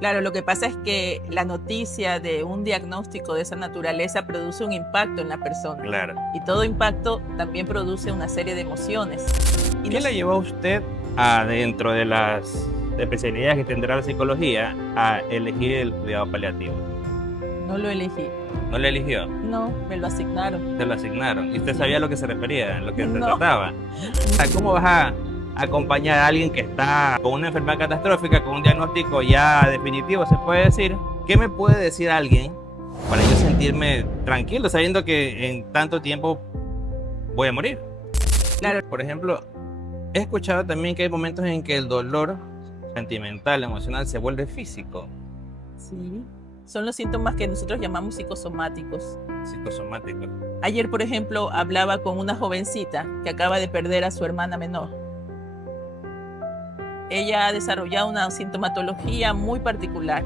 Claro, lo que pasa es que la noticia de un diagnóstico de esa naturaleza produce un impacto en la persona Claro. y todo impacto también produce una serie de emociones. Y ¿Qué no, le llevó a usted dentro de las especialidades que tendrá la psicología a elegir el cuidado paliativo? no lo elegí, ¿No le eligió? no, me lo asignaron. Se lo asignaron. ¿Y usted Sí. sabía a lo que se refería, a lo que se No, trataba? O sea, ¿cómo vas a acompañar a alguien que está con una enfermedad catastrófica, con un diagnóstico ya definitivo, se puede decir? ¿Qué me puede decir alguien para yo sentirme tranquilo, sabiendo que en tanto tiempo voy a morir? claro, Por ejemplo, he escuchado también que hay momentos en que el dolor sentimental, emocional, se vuelve físico, sí, son los síntomas que nosotros llamamos psicosomáticos. psicosomático. Ayer, por ejemplo, hablaba con una jovencita que acaba de perder a su hermana menor. Ella ha desarrollado una sintomatología muy particular.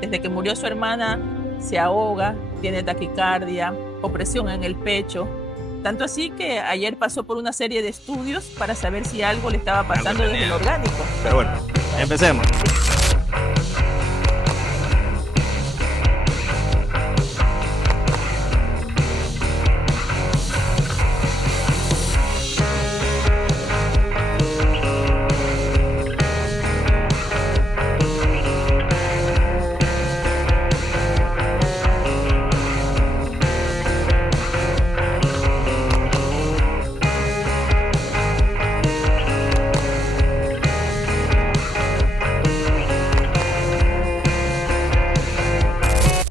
Desde que murió su hermana, se ahoga, tiene taquicardia, opresión en el pecho. Tanto así que ayer pasó por una serie de estudios para saber si algo le estaba Algo pasando desde el tenía. orgánico. Pero bueno, empecemos.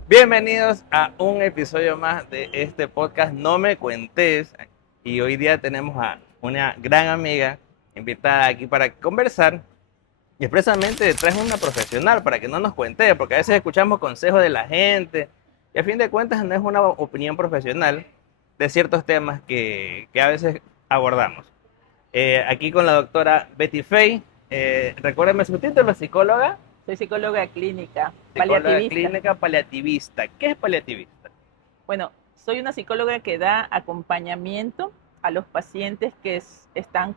Bienvenidos a un episodio más de este podcast No Me Cuentes. Y hoy día tenemos a una gran amiga invitada aquí para conversar. Y expresamente traje una profesional para que no nos cuente, porque a veces escuchamos consejos de la gente y a fin de cuentas no es una opinión profesional de ciertos temas que a veces abordamos. Aquí con la doctora Betty Fay. Recuérdame su título, psicóloga. Soy psicóloga clínica, Psicóloga paliativista. clínica paliativista. ¿Qué es paliativista? Bueno, soy una psicóloga que da acompañamiento a los pacientes que están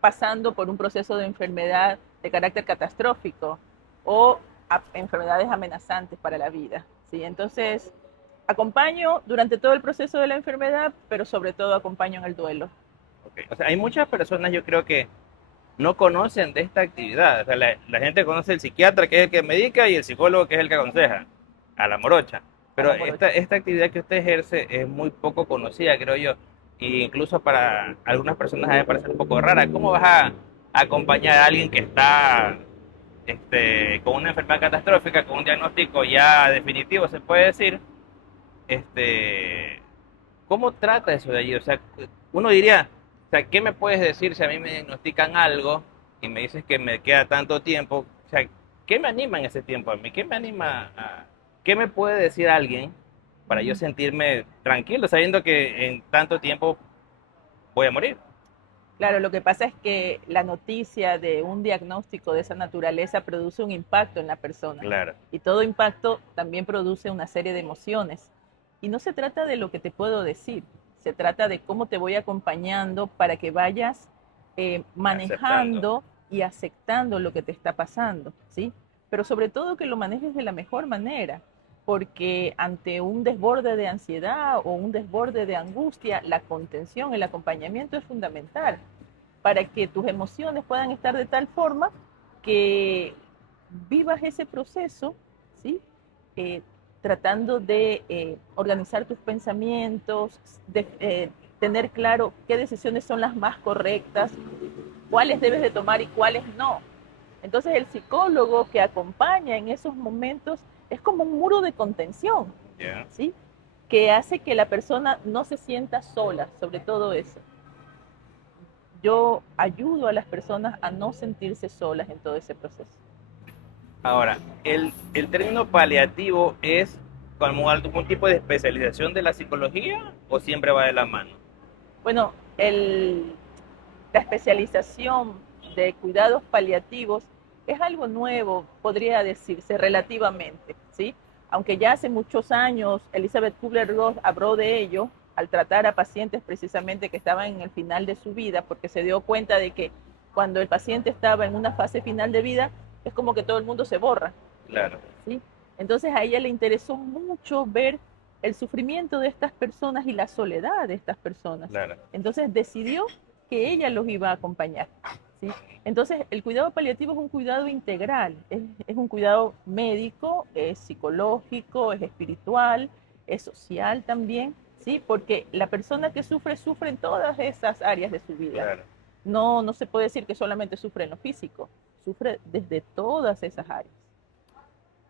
pasando por un proceso de enfermedad de carácter catastrófico o enfermedades amenazantes para la vida. ¿Sí? Entonces, acompaño durante todo el proceso de la enfermedad, pero sobre todo acompaño en el duelo. Okay. O sea, hay muchas personas, yo creo que no conocen de esta actividad. O sea, la gente conoce el psiquiatra, que es el que medica, y el psicólogo, que es el que aconseja, a la morocha. A Pero la morocha. esta actividad que usted ejerce es muy poco conocida, creo yo. E incluso para algunas personas a mí me parece un poco rara. ¿Cómo vas a acompañar a alguien que está con una enfermedad catastrófica, con un diagnóstico ya definitivo, se puede decir? Este, ¿Cómo trata eso de allí? O sea, uno diría, o sea, ¿qué me puedes decir si a mí me diagnostican algo y me dices que me queda tanto tiempo? O sea, ¿qué me anima en ese tiempo a mí? ¿Qué me anima qué me puede decir alguien para yo sentirme tranquilo sabiendo que en tanto tiempo voy a morir? Claro, lo que pasa es que la noticia de un diagnóstico de esa naturaleza produce un impacto en la persona Claro, y todo impacto también produce una serie de emociones. Y no se trata de lo que te puedo decir, se trata de cómo te voy acompañando para que vayas aceptando. manejando y aceptando lo que te está pasando, ¿sí? Pero sobre todo que lo manejes de la mejor manera, porque ante un desborde de ansiedad o un desborde de angustia, la contención, el acompañamiento es fundamental para que tus emociones puedan estar de tal forma que vivas ese proceso, ¿sí? Eh, Tratando de organizar tus pensamientos, de tener claro qué decisiones son las más correctas, cuáles debes de tomar y cuáles no. Entonces el psicólogo que acompaña en esos momentos es como un muro de contención, Yeah. ¿sí? Que hace que la persona no se sienta sola, sobre todo eso. Yo ayudo a las personas a no sentirse solas en todo ese proceso. Ahora, el término paliativo es como algún tipo de especialización de la psicología o siempre va de la mano. Bueno, la especialización de cuidados paliativos es algo nuevo, podría decirse, relativamente, ¿sí? Aunque ya hace muchos años Elizabeth Kubler-Ross habló de ello al tratar a pacientes precisamente que estaban en el final de su vida, porque se dio cuenta de que cuando el paciente estaba en una fase final de vida, es como que todo el mundo se borra. Claro, ¿sí? Entonces a ella le interesó mucho ver el sufrimiento de estas personas y la soledad de estas personas. claro, Entonces decidió que ella los iba a acompañar, ¿sí? Entonces el cuidado paliativo es un cuidado integral, es un cuidado médico, es psicológico, es espiritual, es social también, ¿sí? Porque la persona que sufre, sufre en todas esas áreas de su vida. claro. No, no se puede decir que solamente sufre en lo físico, sufre desde todas esas áreas.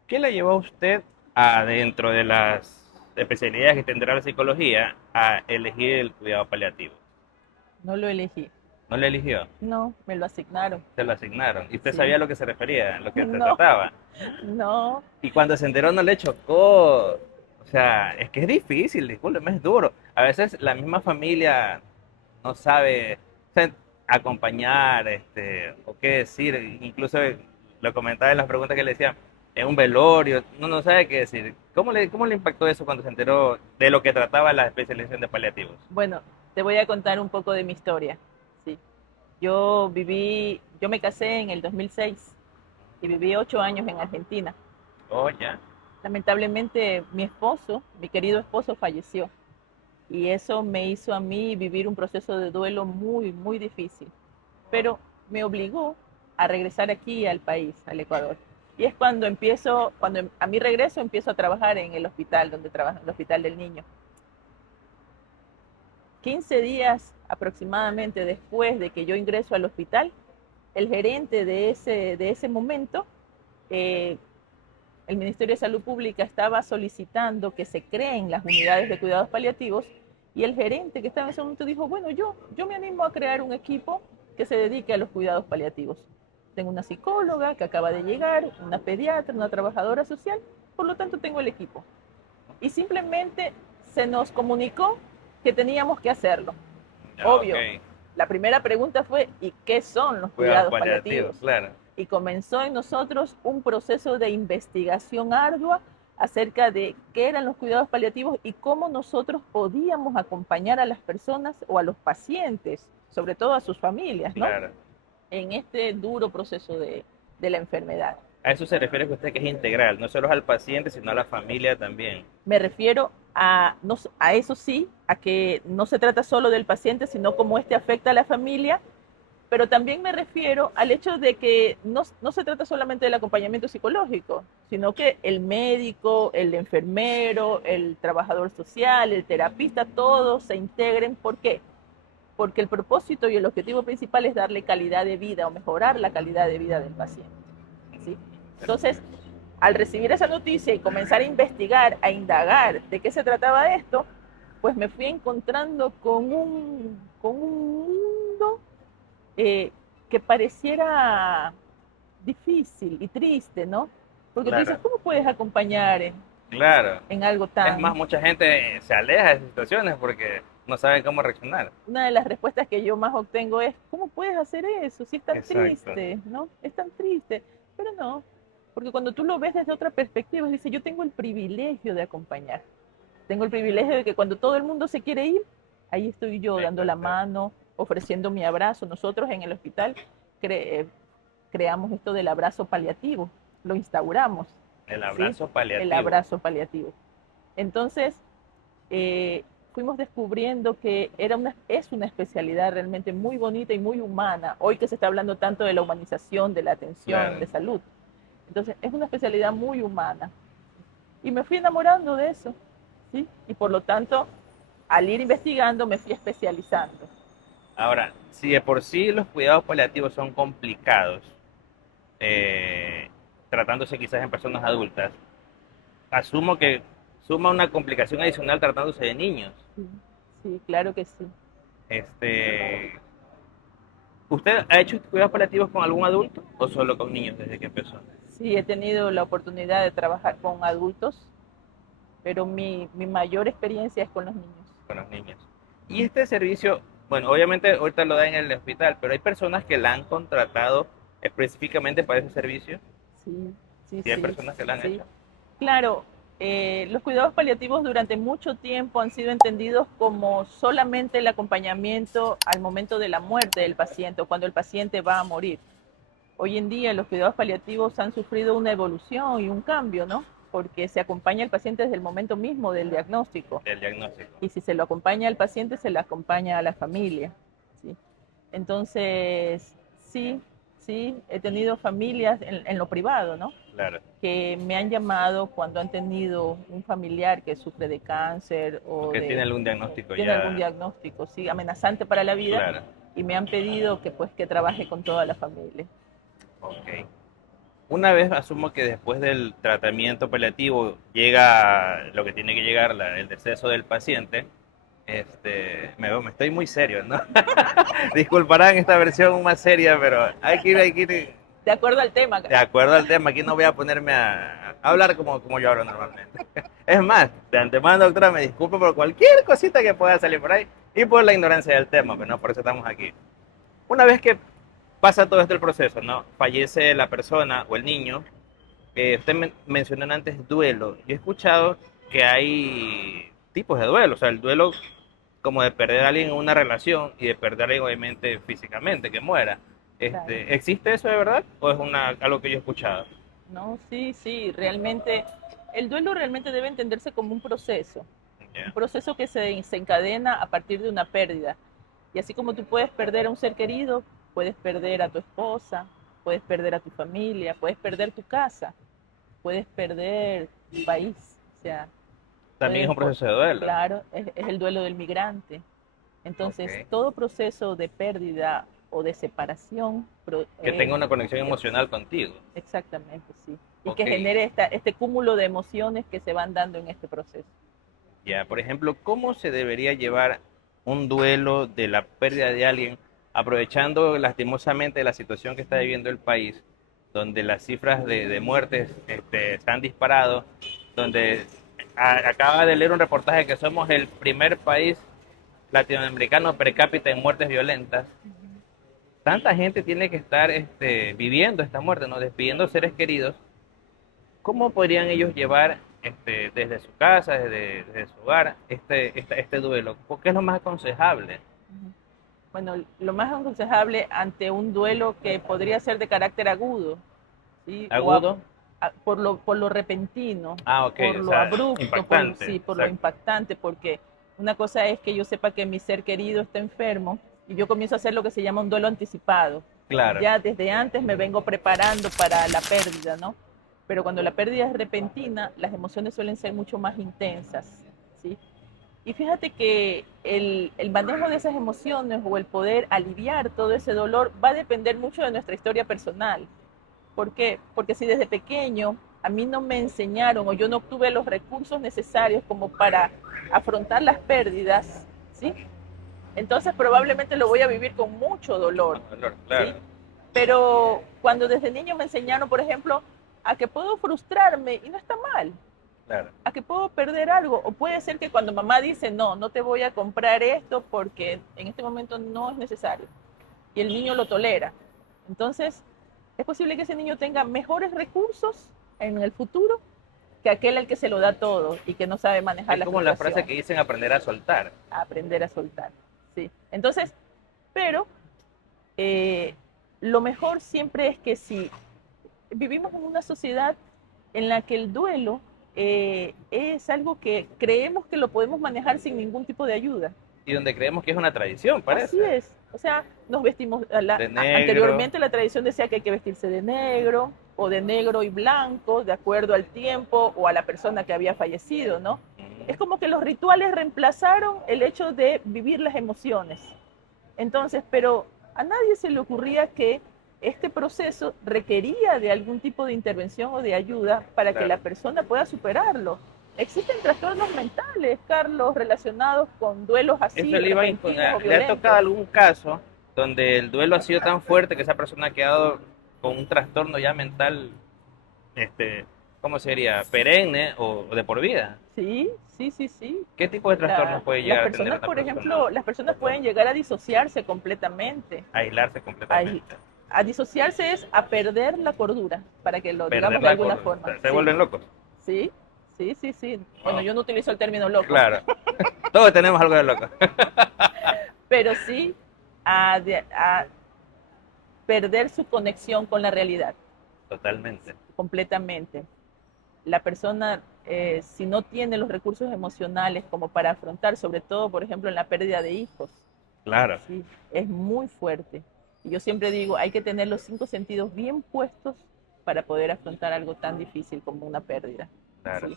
¿Qué la llevó a usted a, dentro de las especialidades que tendrá la psicología, a elegir el cuidado paliativo? No lo elegí. ¿No lo eligió? No, me lo asignaron. Se lo asignaron. ¿Y usted sabía Sí. a lo que se refería, a lo que se No, trataba? no. Y cuando se enteró no le chocó. O sea, es que es difícil, discúlpeme, es duro. A veces la misma familia no sabe, o sea, acompañar, o qué decir. Incluso lo comentaba en las preguntas que le decía, en un velorio, no sabe qué decir. ¿Cómo le impactó eso cuando se enteró de lo que trataba la especialización de paliativos? Bueno, te voy a contar un poco de mi historia. Sí. Yo me casé en el 2006 y viví 8 años en Argentina. Oh, ya, Lamentablemente mi querido esposo, falleció y eso me hizo a mí vivir un proceso de duelo muy, muy difícil. Pero me obligó a regresar aquí al país, al Ecuador. Y es cuando a mi regreso empiezo a trabajar en el hospital, donde trabajo, en el hospital del niño. 15 días aproximadamente después de que yo ingreso al hospital, el gerente de ese momento, eh, el Ministerio de Salud Pública estaba solicitando que se creen las unidades de cuidados paliativos y el gerente que estaba en ese momento dijo, bueno, yo me animo a crear un equipo que se dedique a los cuidados paliativos. Tengo una psicóloga que acaba de llegar, una pediatra, una trabajadora social, por lo tanto tengo el equipo. Y simplemente se nos comunicó que teníamos que hacerlo. ya, ok. Obvio, la primera pregunta fue, ¿y qué son los Cuidados cuidados paliativos, paliativos? claro. Y comenzó en nosotros un proceso de investigación ardua acerca de qué eran los cuidados paliativos y cómo nosotros podíamos acompañar a las personas o a los pacientes, sobre todo a sus familias, ¿no? Claro. En este duro proceso de la enfermedad. A eso se refiere usted que es integral, no solo al paciente, sino a la familia también. Me refiero a, no, a eso sí, a que no se trata solo del paciente, sino cómo este afecta a la familia, pero también me refiero al hecho de que no se trata solamente del acompañamiento psicológico, sino que el médico, el enfermero, el trabajador social, el terapista, todos se integren. ¿Por qué? Porque el propósito y el objetivo principal es darle calidad de vida o mejorar la calidad de vida del paciente, ¿sí? Entonces, al recibir esa noticia y comenzar a investigar, a indagar de qué se trataba esto, pues me fui encontrando con un mundo que pareciera difícil y triste, ¿no? Porque tú dices, Claro, ¿cómo puedes acompañar claro. en algo Es más, tan... mucha gente se aleja de esas situaciones porque no sabe cómo reaccionar. Una de las respuestas que yo más obtengo es, ¿cómo puedes hacer eso si es tan Exacto. triste, ¿no? Es tan triste. Pero no, porque cuando tú lo ves desde otra perspectiva, dice, yo tengo el privilegio de acompañar. Tengo el privilegio de que cuando todo el mundo se quiere ir, ahí estoy yo dando la Exacto. mano, ofreciendo mi abrazo. Nosotros en el hospital cre creamos esto del abrazo paliativo, lo instauramos, El ¿sí? abrazo El paliativo. abrazo paliativo. Entonces, eh, fuimos descubriendo que es una especialidad realmente muy bonita y muy humana, hoy que se está hablando tanto de la humanización, de la atención, Claro. de salud. Entonces, es una especialidad muy humana. Y me fui enamorando de eso, ¿sí? Y por lo tanto, al ir investigando, me fui especializando. Ahora, si de por sí los cuidados paliativos son complicados, eh, tratándose quizás en personas adultas, asumo que suma una complicación adicional tratándose de niños. Sí, sí, claro que sí. Este, ¿Usted ha hecho cuidados paliativos con algún adulto o solo con niños desde que empezó? Sí, he tenido la oportunidad de trabajar con adultos, pero mi mayor experiencia es con los niños. Con los niños. Y este servicio, bueno, obviamente ahorita lo da en el hospital, pero hay personas que la han contratado específicamente para ese servicio. Sí, sí, Sí, hay sí, personas que lo han sí. hecho. Claro, los cuidados paliativos durante mucho tiempo han sido entendidos como solamente el acompañamiento al momento de la muerte del paciente o cuando el paciente va a morir. Hoy en día los cuidados paliativos han sufrido una evolución y un cambio, ¿no? Porque se acompaña al paciente desde el momento mismo del diagnóstico. El diagnóstico. Y si se lo acompaña al paciente, se le acompaña a la familia, ¿sí? Entonces, sí, sí, he tenido familias en lo privado, ¿no? Claro. Que me han llamado cuando han tenido un familiar que sufre de cáncer o Que tiene de, algún diagnóstico tiene ya. algún diagnóstico, sí, amenazante para la vida, Claro. y me han pedido que pues que trabaje con toda la familia. Ok. Una vez asumo que después del tratamiento paliativo llega lo que tiene que llegar, el deceso del paciente. Me estoy muy serio, ¿no? Disculparán esta versión más seria, pero hay que ir De acuerdo al tema. de acuerdo al tema. Aquí no voy a ponerme a hablar como yo hablo normalmente. Es más, de antemano, doctora, me disculpo por cualquier cosita que pueda salir por ahí y por la ignorancia del tema, pero no, por eso estamos aquí. Una vez que pasa todo este proceso, ¿no? Fallece la persona o el niño. Usted mencionó antes duelo. Yo he escuchado que hay tipos de duelo, o sea, el duelo como de perder a alguien en una relación y de perder a alguien obviamente físicamente, que muera. Claro. ¿Existe eso de verdad o es algo que yo he escuchado? No, sí, sí, realmente el duelo realmente debe entenderse como un Yeah. proceso que se desencadena a partir de una pérdida. Y así como tú puedes perder a un ser querido, puedes perder a tu esposa, puedes perder a tu familia, puedes perder tu casa, puedes perder tu país. O sea, También es un puedes, proceso de duelo. claro, es el duelo del migrante. Entonces, Okay. todo proceso de pérdida o de separación, Que tenga una conexión emocional contigo. exactamente, sí. Y que Okay. genere este cúmulo de emociones que se van dando en este proceso. Ya, por ejemplo, ¿cómo se debería llevar un duelo de la pérdida de alguien, aprovechando lastimosamente la situación que está viviendo el país, donde las cifras de muertes se han disparado, donde acaba de leer un reportaje que somos el primer país latinoamericano per cápita en muertes violentas? Tanta gente tiene que estar viviendo esta muerte, ¿no? Despidiendo seres queridos. ¿Cómo podrían ellos llevar desde su casa, desde su hogar, este duelo? ¿Qué es lo más aconsejable? Bueno, lo más aconsejable ante un duelo que podría ser de carácter agudo, ¿sí? ¿Agudo? Por lo repentino, Ah, ok, por o lo sea, abrupto, impactante. sí, por lo Exacto. impactante, porque una cosa es que yo sepa que mi ser querido está enfermo y yo comienzo a hacer lo que se llama un duelo anticipado. Claro, Ya desde antes me vengo preparando para la pérdida, ¿no? Pero cuando la pérdida es repentina, las emociones suelen ser mucho más intensas, ¿sí? Y fíjate que el manejo de esas emociones o el poder aliviar todo ese dolor va a depender mucho de nuestra historia personal. ¿Por qué? Porque si desde pequeño a mí no me enseñaron o yo no obtuve los recursos necesarios como para afrontar las pérdidas, ¿sí? Entonces probablemente lo voy a vivir con mucho dolor, dolor, ¿sí? claro, Pero cuando desde niño me enseñaron, por ejemplo, a que puedo frustrarme y no está mal, claro. a que puedo perder algo, o puede ser que cuando mamá dice, no, no te voy a comprar esto porque en este momento no es necesario, y el niño lo tolera. Entonces, es posible que ese niño tenga mejores recursos en el futuro que aquel al que se lo da todo y que no sabe manejar Es la como la frase frustración, que dicen aprender a soltar. a aprender a soltar. ¿Sí? Entonces, pero eh, lo mejor siempre es que si vivimos en una sociedad en la que el duelo es algo que creemos que lo podemos manejar sin ningún tipo de ayuda. Y donde creemos que es una tradición, Así parece. es. O sea, nos vestimos, De negro. anteriormente la tradición decía que hay que vestirse de negro o de negro y blanco, de acuerdo al tiempo o a la persona que había fallecido, ¿no? Es como que los rituales reemplazaron el hecho de vivir las emociones. Entonces, pero a nadie se le ocurría que este proceso requería de algún tipo de intervención o de ayuda para que la Claro. persona pueda superarlo. Existen trastornos mentales, Carlos, relacionados con duelos así, Eso le iba a repentinos o imponer. ¿Le ha tocado violentos. algún caso donde el duelo ha sido tan fuerte que esa persona ha quedado con un trastorno ya mental, este, ¿cómo sería? Perenne o de por vida? Sí, sí, sí, sí. ¿Qué tipo de trastornos puede Las llegar a tener personas, una por persona? ejemplo, las personas pueden llegar a disociarse completamente. Aislarse A, completamente. a disociarse es a perder la cordura, para que lo digamos Perder de la alguna cordura. forma. Se Sí, vuelven locos. sí, sí, sí, sí. Bueno, Wow. yo no utilizo el término loco, Claro. Todos tenemos algo de loco. pero sí a, a perder su conexión con la realidad. Totalmente. Completamente. La persona, si no tiene los recursos emocionales como para afrontar, sobre todo, por ejemplo, en la pérdida de hijos, Claro, ¿sí? Es muy fuerte. Y yo siempre digo, hay que tener los 5 sentidos bien puestos para poder afrontar algo tan difícil como una pérdida. claro. ¿Sí?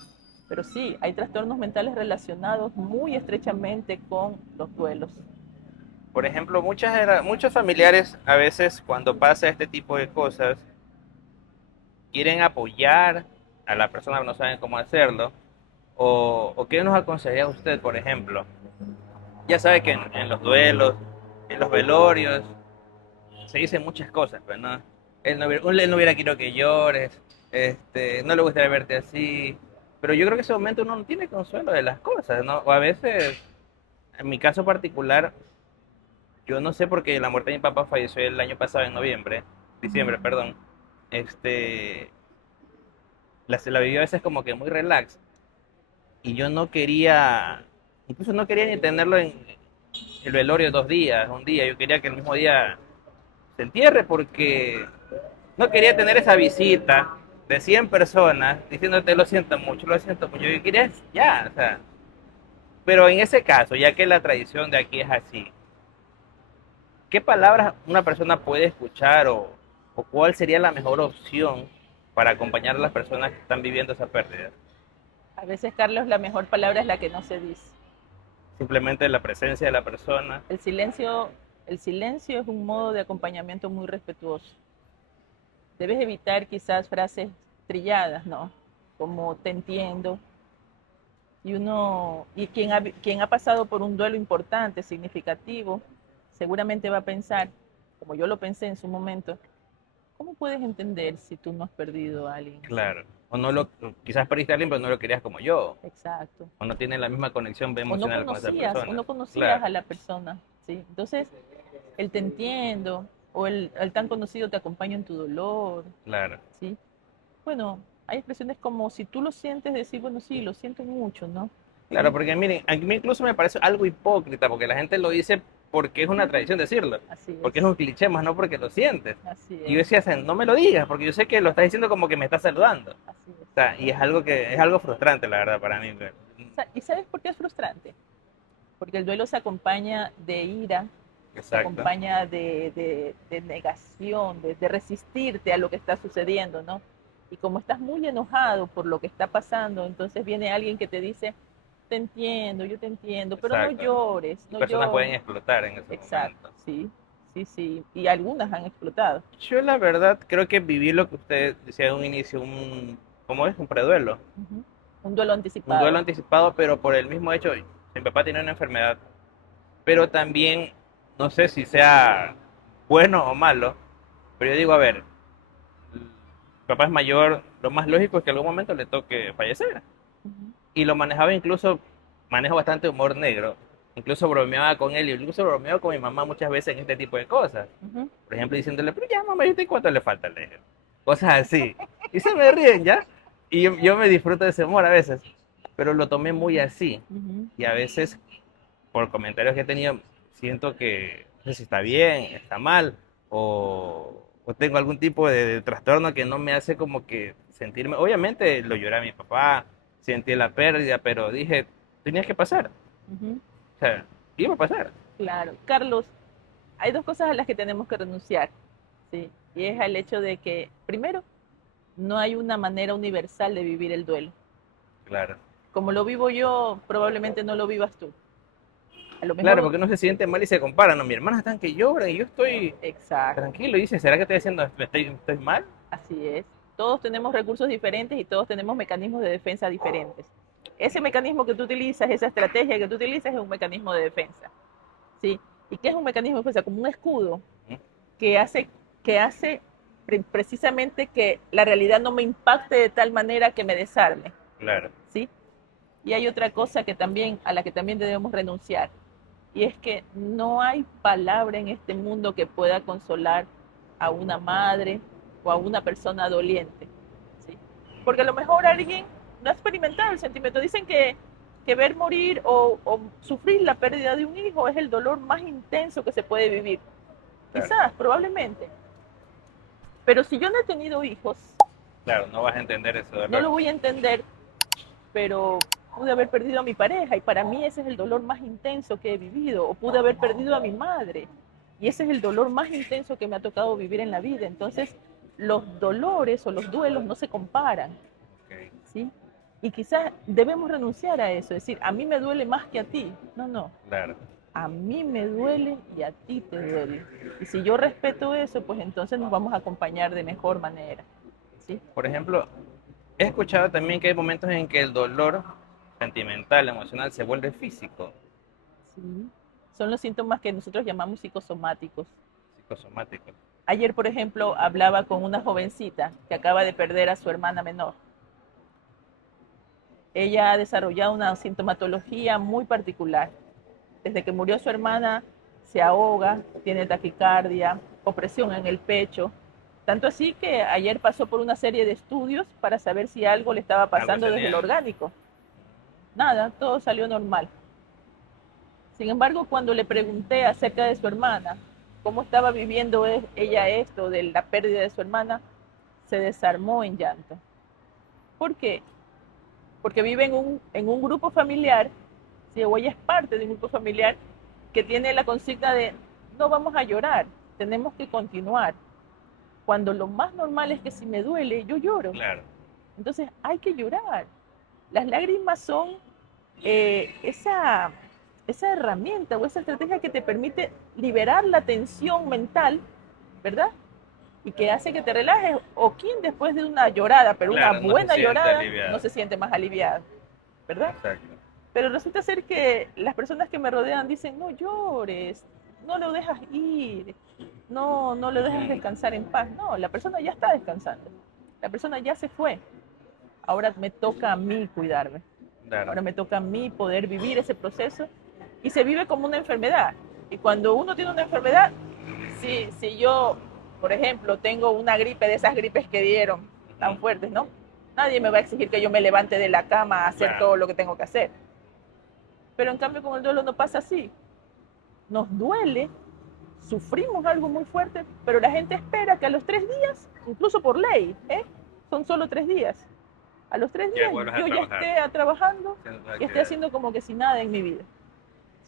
Pero sí, hay trastornos mentales relacionados muy estrechamente con los duelos. Por ejemplo, muchos familiares a veces cuando pasa este tipo de cosas quieren apoyar a la persona, pero no saben cómo hacerlo. O qué nos aconsejaría usted, por ejemplo. Ya sabe que en los duelos, en los velorios, se dicen muchas cosas, pues, ¿no? Él no hubiera querido que llores, no le gustaría verte así. Pero yo creo que en ese momento uno no tiene consuelo de las cosas, ¿no? O a veces, en mi caso particular, yo no sé porque la muerte de mi papá falleció el año pasado en diciembre, perdón. Este, la viví a veces como que muy relax. Y yo no quería, incluso no quería ni tenerlo en el velorio 2 días, un día. Yo quería que el mismo día se entierre porque no quería tener esa visita de 100 personas diciéndote lo siento mucho, lo siento mucho. Yo quería ya, o sea. Pero en ese caso, ya que la tradición de aquí es así, ¿qué palabras una persona puede escuchar o cuál sería la mejor opción para acompañar a las personas que están viviendo esa pérdida? A veces, Carlos, la mejor palabra es la que no se dice. Simplemente la presencia de la persona. El silencio, el silencio es un modo de acompañamiento muy respetuoso. Debes evitar quizás frases trilladas, ¿no? Como te entiendo. Y quien ha pasado por un duelo importante, significativo, seguramente va a pensar, como yo lo pensé en su momento, ¿cómo puedes entender si tú no has perdido a alguien así? Claro. O no Sí, lo, quizás perdiste a alguien, pero no lo querías como yo. exacto. O no tienen la misma conexión O no emocional con esa conocías, o persona. no conocías Claro, a la persona, ¿sí? Entonces, el te entiendo, o el tan conocido te acompaña en tu dolor, claro. ¿sí? Bueno, hay expresiones como si tú lo sientes, decir, bueno, sí, lo siento mucho, ¿no? Claro, ¿Sí? porque miren, a mí incluso me parece algo hipócrita, porque la gente lo dice porque es una tradición decirlo, Así porque es es, un cliché, más no porque lo sientes. así Y yo es, decía, no me lo digas, porque yo sé que lo estás diciendo como que me estás saludando. así es. O sea, y es algo frustrante, la verdad, para mí. ¿Y sabes por qué es frustrante? Porque el duelo se acompaña de ira, se Exacto, acompaña de negación, de resistirte a lo que está sucediendo, ¿no? Y como estás muy enojado por lo que está pasando, entonces viene alguien que te dice, te entiendo, yo te entiendo, pero no exacto. llores, Y no personas pueden llores. explotar en ese Exacto, momento. sí, sí, sí. Y algunas han explotado. Yo la verdad creo que viví lo que usted decía en un inicio, ¿cómo es? Un preduelo. Ujú. Un duelo Un duelo anticipado. anticipado, pero por el mismo hecho, mi papá tiene una enfermedad, pero también, no sé si sea bueno o malo, pero yo digo, a ver, mi papá es mayor, lo más lógico es que en algún momento le toque fallecer. Ujú, Y lo manejaba incluso, manejo bastante humor negro, incluso bromeaba con él, y incluso bromeaba con mi mamá muchas veces en este tipo de cosas. ujú. Por ejemplo, diciéndole, pero ya mamá, ¿y cuánto le falta? Le dije. Cosas así. Y se me ríen, ¿ya? Y yo me disfruto de ese humor a veces, pero lo tomé muy así. Ujú. Y a veces, por comentarios que he tenido, siento que no sé si está bien, está mal, o tengo algún tipo de trastorno que no me hace como que sentirme. Obviamente lo lloré a mi papá, sentí la pérdida, pero dije, tenía que pasar. Ujú. O sea, iba a pasar. Claro. Carlos, hay dos cosas a las que tenemos que renunciar, ¿sí? Y es al hecho de que, primero, no hay una manera universal de vivir el duelo. Claro. Como lo vivo yo, probablemente no lo vivas tú. A lo Claro, mejor, porque uno se siente mal y se compara. No, mi hermana están que lloran y yo estoy exacto, tranquilo. Y dice, ¿será que estoy haciendo, estoy mal? así es. Todos tenemos recursos diferentes y todos tenemos mecanismos de defensa diferentes. Ese mecanismo que tú utilizas, esa estrategia que tú utilizas es un mecanismo de defensa, ¿sí? ¿Y qué es un mecanismo de defensa? Como un escudo ¿Mm? que hace, que hace precisamente que la realidad no me impacte de tal manera que me desarme, Claro, ¿sí? Y hay otra cosa que también, a la que también debemos renunciar, y es que no hay palabra en este mundo que pueda consolar a una madre o a una persona doliente, ¿sí? Porque a lo mejor alguien no ha experimentado el sentimiento. Dicen que ver morir o sufrir la pérdida de un hijo es el dolor más intenso que se puede vivir. claro. Quizás, probablemente. Pero si yo no he tenido hijos, Claro, no vas a entender ese no dolor. lo voy a entender, pero pude haber perdido a mi pareja y para mí ese es el dolor más intenso que he vivido, o pude haber perdido a mi madre y ese es el dolor más intenso que me ha tocado vivir en la vida. Entonces, los dolores o los duelos no se comparan, Ok, ¿sí? Y quizás debemos renunciar a eso, es decir, a mí me duele más que a ti. No, no, claro. a mí me duele y a ti te duele. Y si yo respeto eso, pues entonces nos vamos a acompañar de mejor manera, ¿sí? Por ejemplo, he escuchado también que hay momentos en que el dolor sentimental, emocional, se vuelve físico, Sí. Son los síntomas que nosotros llamamos psicosomáticos. psicosomático. Ayer, por ejemplo, hablaba con una jovencita que acaba de perder a su hermana menor. Ella ha desarrollado una sintomatología muy particular. Desde que murió su hermana, se ahoga, tiene taquicardia, opresión en el pecho. Tanto así que ayer pasó por una serie de estudios para saber si algo le estaba Algo pasando desde el tenía. orgánico. Nada, todo salió normal. Sin embargo, cuando le pregunté acerca de su hermana, cómo estaba viviendo ella esto de la pérdida de su hermana, se desarmó en llanto. ¿Por qué? Porque vive en un grupo familiar, ¿sí? O ella es parte de un grupo familiar que tiene la consigna de no vamos a llorar, tenemos que continuar. Cuando lo más normal es que si me duele, yo lloro. Claro, Entonces hay que llorar. Las lágrimas son esa herramienta o esa estrategia que te permite liberar la tensión mental, ¿verdad? Y que hace que te relajes. O quien después de una llorada, pero una claro, no se buena siente llorada, no aliviado. se siente más aliviada, ¿verdad? Exacto. Pero resulta ser que las personas que me rodean dicen, no llores, no lo dejas ir, no lo dejas Ujú, descansar en paz. No, la persona ya está descansando, la persona ya se fue. Ahora me toca a mí cuidarme. claro, Ahora me toca a mí poder vivir ese proceso y se vive como una enfermedad. Y cuando uno tiene una enfermedad, si yo, por ejemplo, tengo una gripe de esas gripes que dieron tan ujú, fuertes, ¿no? Nadie me va a exigir que yo me levante de la cama a hacer claro, todo lo que tengo que hacer. Pero en cambio con el duelo no pasa así. Nos duele, sufrimos algo muy fuerte, pero la gente espera que a los 3 días, incluso por ley, son solo 3 días, a los tres ya días vuelves a yo ya trabajar, esté trabajando haciendo tus y esté actividades. haciendo como que sin nada en mi vida,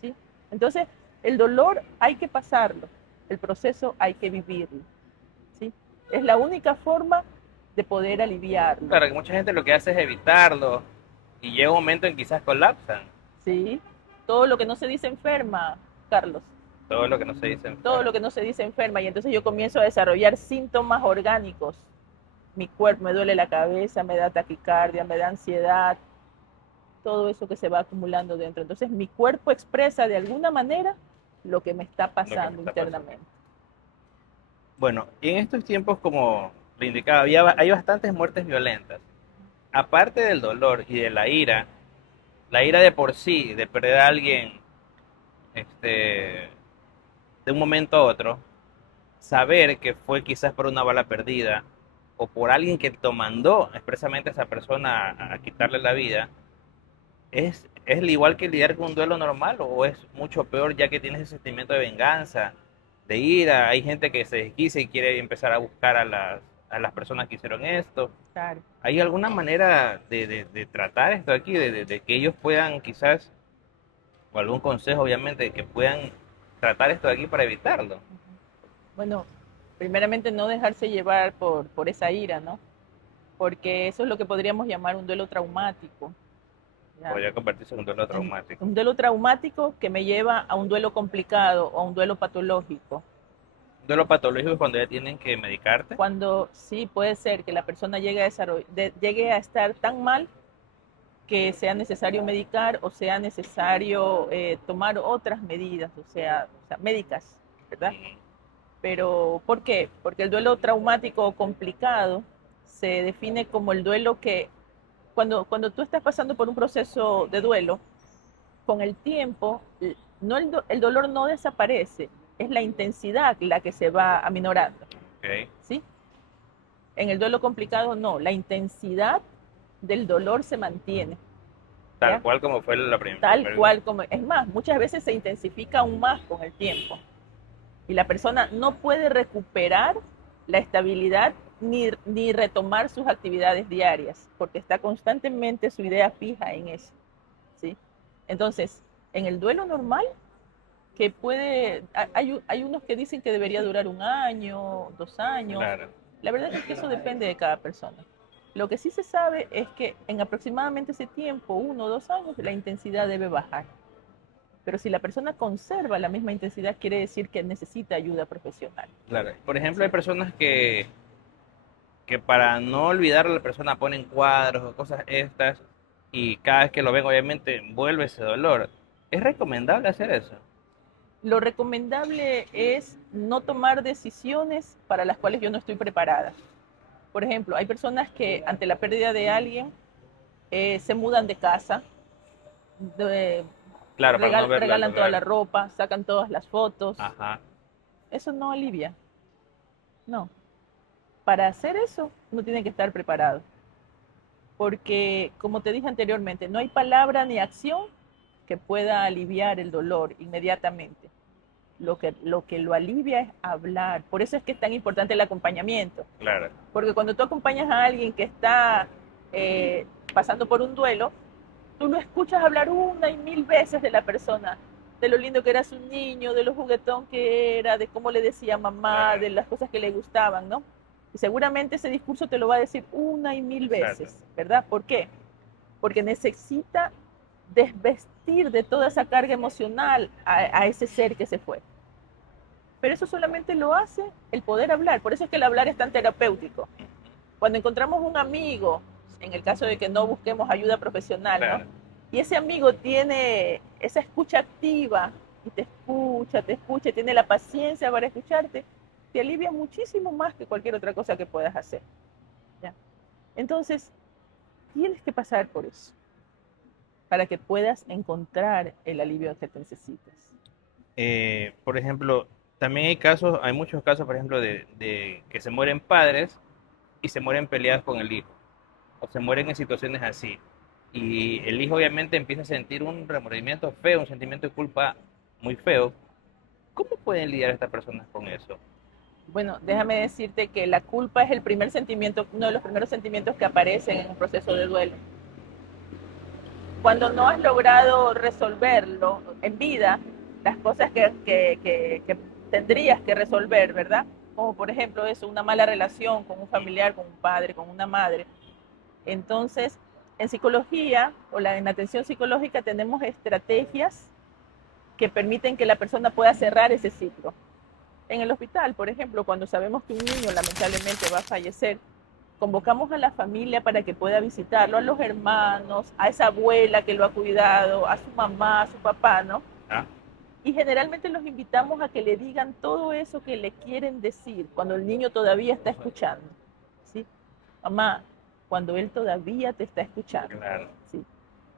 ¿sí? Entonces, el dolor hay que pasarlo, el proceso hay que vivirlo, ¿sí? Es la única forma de poder aliviarlo, Claro, que mucha gente lo que hace es evitarlo y llega un momento en que quizás colapsan. ¿sí? Todo lo que no se dice enferma, Carlos, Todo lo que no se dice todo lo enfermo. que no se dice enferma y entonces yo comienzo a desarrollar síntomas orgánicos. Mi cuerpo me duele la cabeza, me da taquicardia, me da ansiedad, todo eso que se va acumulando dentro. Entonces mi cuerpo expresa de alguna manera lo que me está Lo que me pasando está pasando. internamente. Bueno, y en estos tiempos, como le indicaba, hay bastantes muertes violentas. Aparte del dolor y de la ira de por sí, de perder a alguien este, de un momento a otro, saber que fue quizás por una bala perdida o por alguien que lo mandó expresamente a esa persona a quitarle la vida, es igual que lidiar con un duelo normal o es mucho peor ya que tienes ese sentimiento de venganza, de ira. Hay gente que se desquicia y quiere empezar a buscar a las personas que hicieron esto. Claro. ¿Hay alguna manera de tratar esto aquí, de que ellos puedan quizás, o algún consejo obviamente, que puedan tratar esto de aquí para evitarlo? Bueno, primeramente no dejarse llevar por esa ira, ¿no? Porque eso es lo que podríamos llamar un duelo traumático, ¿ya? Podría convertirse en un duelo traumático. Un duelo traumático que me lleva a un duelo complicado o a un duelo patológico. Un duelo patológico es cuando ya tienen que medicarte. Cuando sí puede ser que la persona llegue a estar tan mal que sea necesario medicar o sea necesario tomar otras medidas, o sea, médicas, ¿verdad? Pero ¿por qué? Porque el duelo traumático o complicado se define como el duelo que cuando tú estás pasando por un proceso de duelo, con el tiempo, no el dolor no desaparece, es la intensidad la que se va aminorando, Okay. ¿sí? En el duelo complicado no, la intensidad del dolor se mantiene, Tal ¿ya? cual como fue Tal cual como, es más, muchas veces se intensifica aún más con el tiempo y la persona no puede recuperar la estabilidad ni retomar sus actividades diarias, porque está constantemente su idea fija en eso, ¿sí? Entonces, en el duelo normal, que hay unos que dicen que debería durar 1 año, 2 años. Claro, La verdad es que eso depende de cada persona. Lo que sí se sabe es que en aproximadamente ese tiempo, 1 o 2 años, la intensidad debe bajar. Pero si la persona conserva la misma intensidad, quiere decir que necesita ayuda profesional. claro. Por ejemplo, hay ¿Sí? personas que para no olvidar a la persona ponen cuadros o cosas estas y cada vez que lo ven obviamente vuelve ese dolor. ¿Es recomendable hacer eso? Lo recomendable es no tomar decisiones para las cuales yo no estoy preparada. Por ejemplo, hay personas que ante la pérdida de alguien se mudan de casa, de- Claro, para no verla al regalan toda la dolor. ropa, sacan todas las fotos. Ajá, Eso no alivia, no. Para hacer eso uno tiene que estar preparado, porque como te dije anteriormente, no hay palabra ni acción que pueda aliviar el dolor inmediatamente. Lo que lo alivia es hablar. Por eso es que es tan importante el acompañamiento. claro. Porque cuando tú acompañas a alguien que está pasando por un duelo, tú lo escuchas hablar 1 y 1000 veces de la persona, de lo lindo que era su niño, de lo juguetón que era, de cómo le decía mamá, Claro, de las cosas que le gustaban, ¿no? Y seguramente ese discurso te lo va a decir 1 y 1000 claro. veces, ¿verdad? ¿Por qué? Porque necesita desvestir de toda esa carga emocional a ese ser que se fue. Pero eso solamente lo hace el poder hablar. Por eso es que el hablar es tan terapéutico. Cuando encontramos un amigo, en el caso de que no busquemos ayuda profesional, ¿no? Claro, Y ese amigo tiene esa escucha activa y te escucha, tiene la paciencia para escucharte, te alivia muchísimo más que cualquier otra cosa que puedas hacer. ¿Ya? Entonces, tienes que pasar por eso para que puedas encontrar el alivio que necesitas. por ejemplo, también hay casos, hay muchos casos, por ejemplo, de que se mueren padres y se mueren peleados con el hijo, o se mueren en situaciones así. Y el hijo obviamente empieza a sentir un remordimiento feo, un sentimiento de culpa muy feo. ¿Cómo pueden lidiar estas personas con eso? Bueno, déjame decirte que la culpa es el primer sentimiento, uno de los primeros sentimientos que aparecen en un proceso de duelo. Cuando no has logrado resolverlo en vida, las cosas que tendrías que resolver, ¿verdad? Como por ejemplo eso, una mala relación con un familiar, con un padre, con una madre. Entonces, en psicología en atención psicológica tenemos estrategias que permiten que la persona pueda cerrar ese ciclo. En el hospital, por ejemplo, cuando sabemos que un niño lamentablemente va a fallecer, convocamos a la familia para que pueda visitarlo, a los hermanos, a esa abuela que lo ha cuidado, a su mamá, a su papá, ¿no? ¿Ah? Y generalmente los invitamos a que le digan todo eso que le quieren decir cuando el niño todavía está escuchando, ¿sí? Mamá, cuando él todavía te está escuchando, Claro, ¿sí?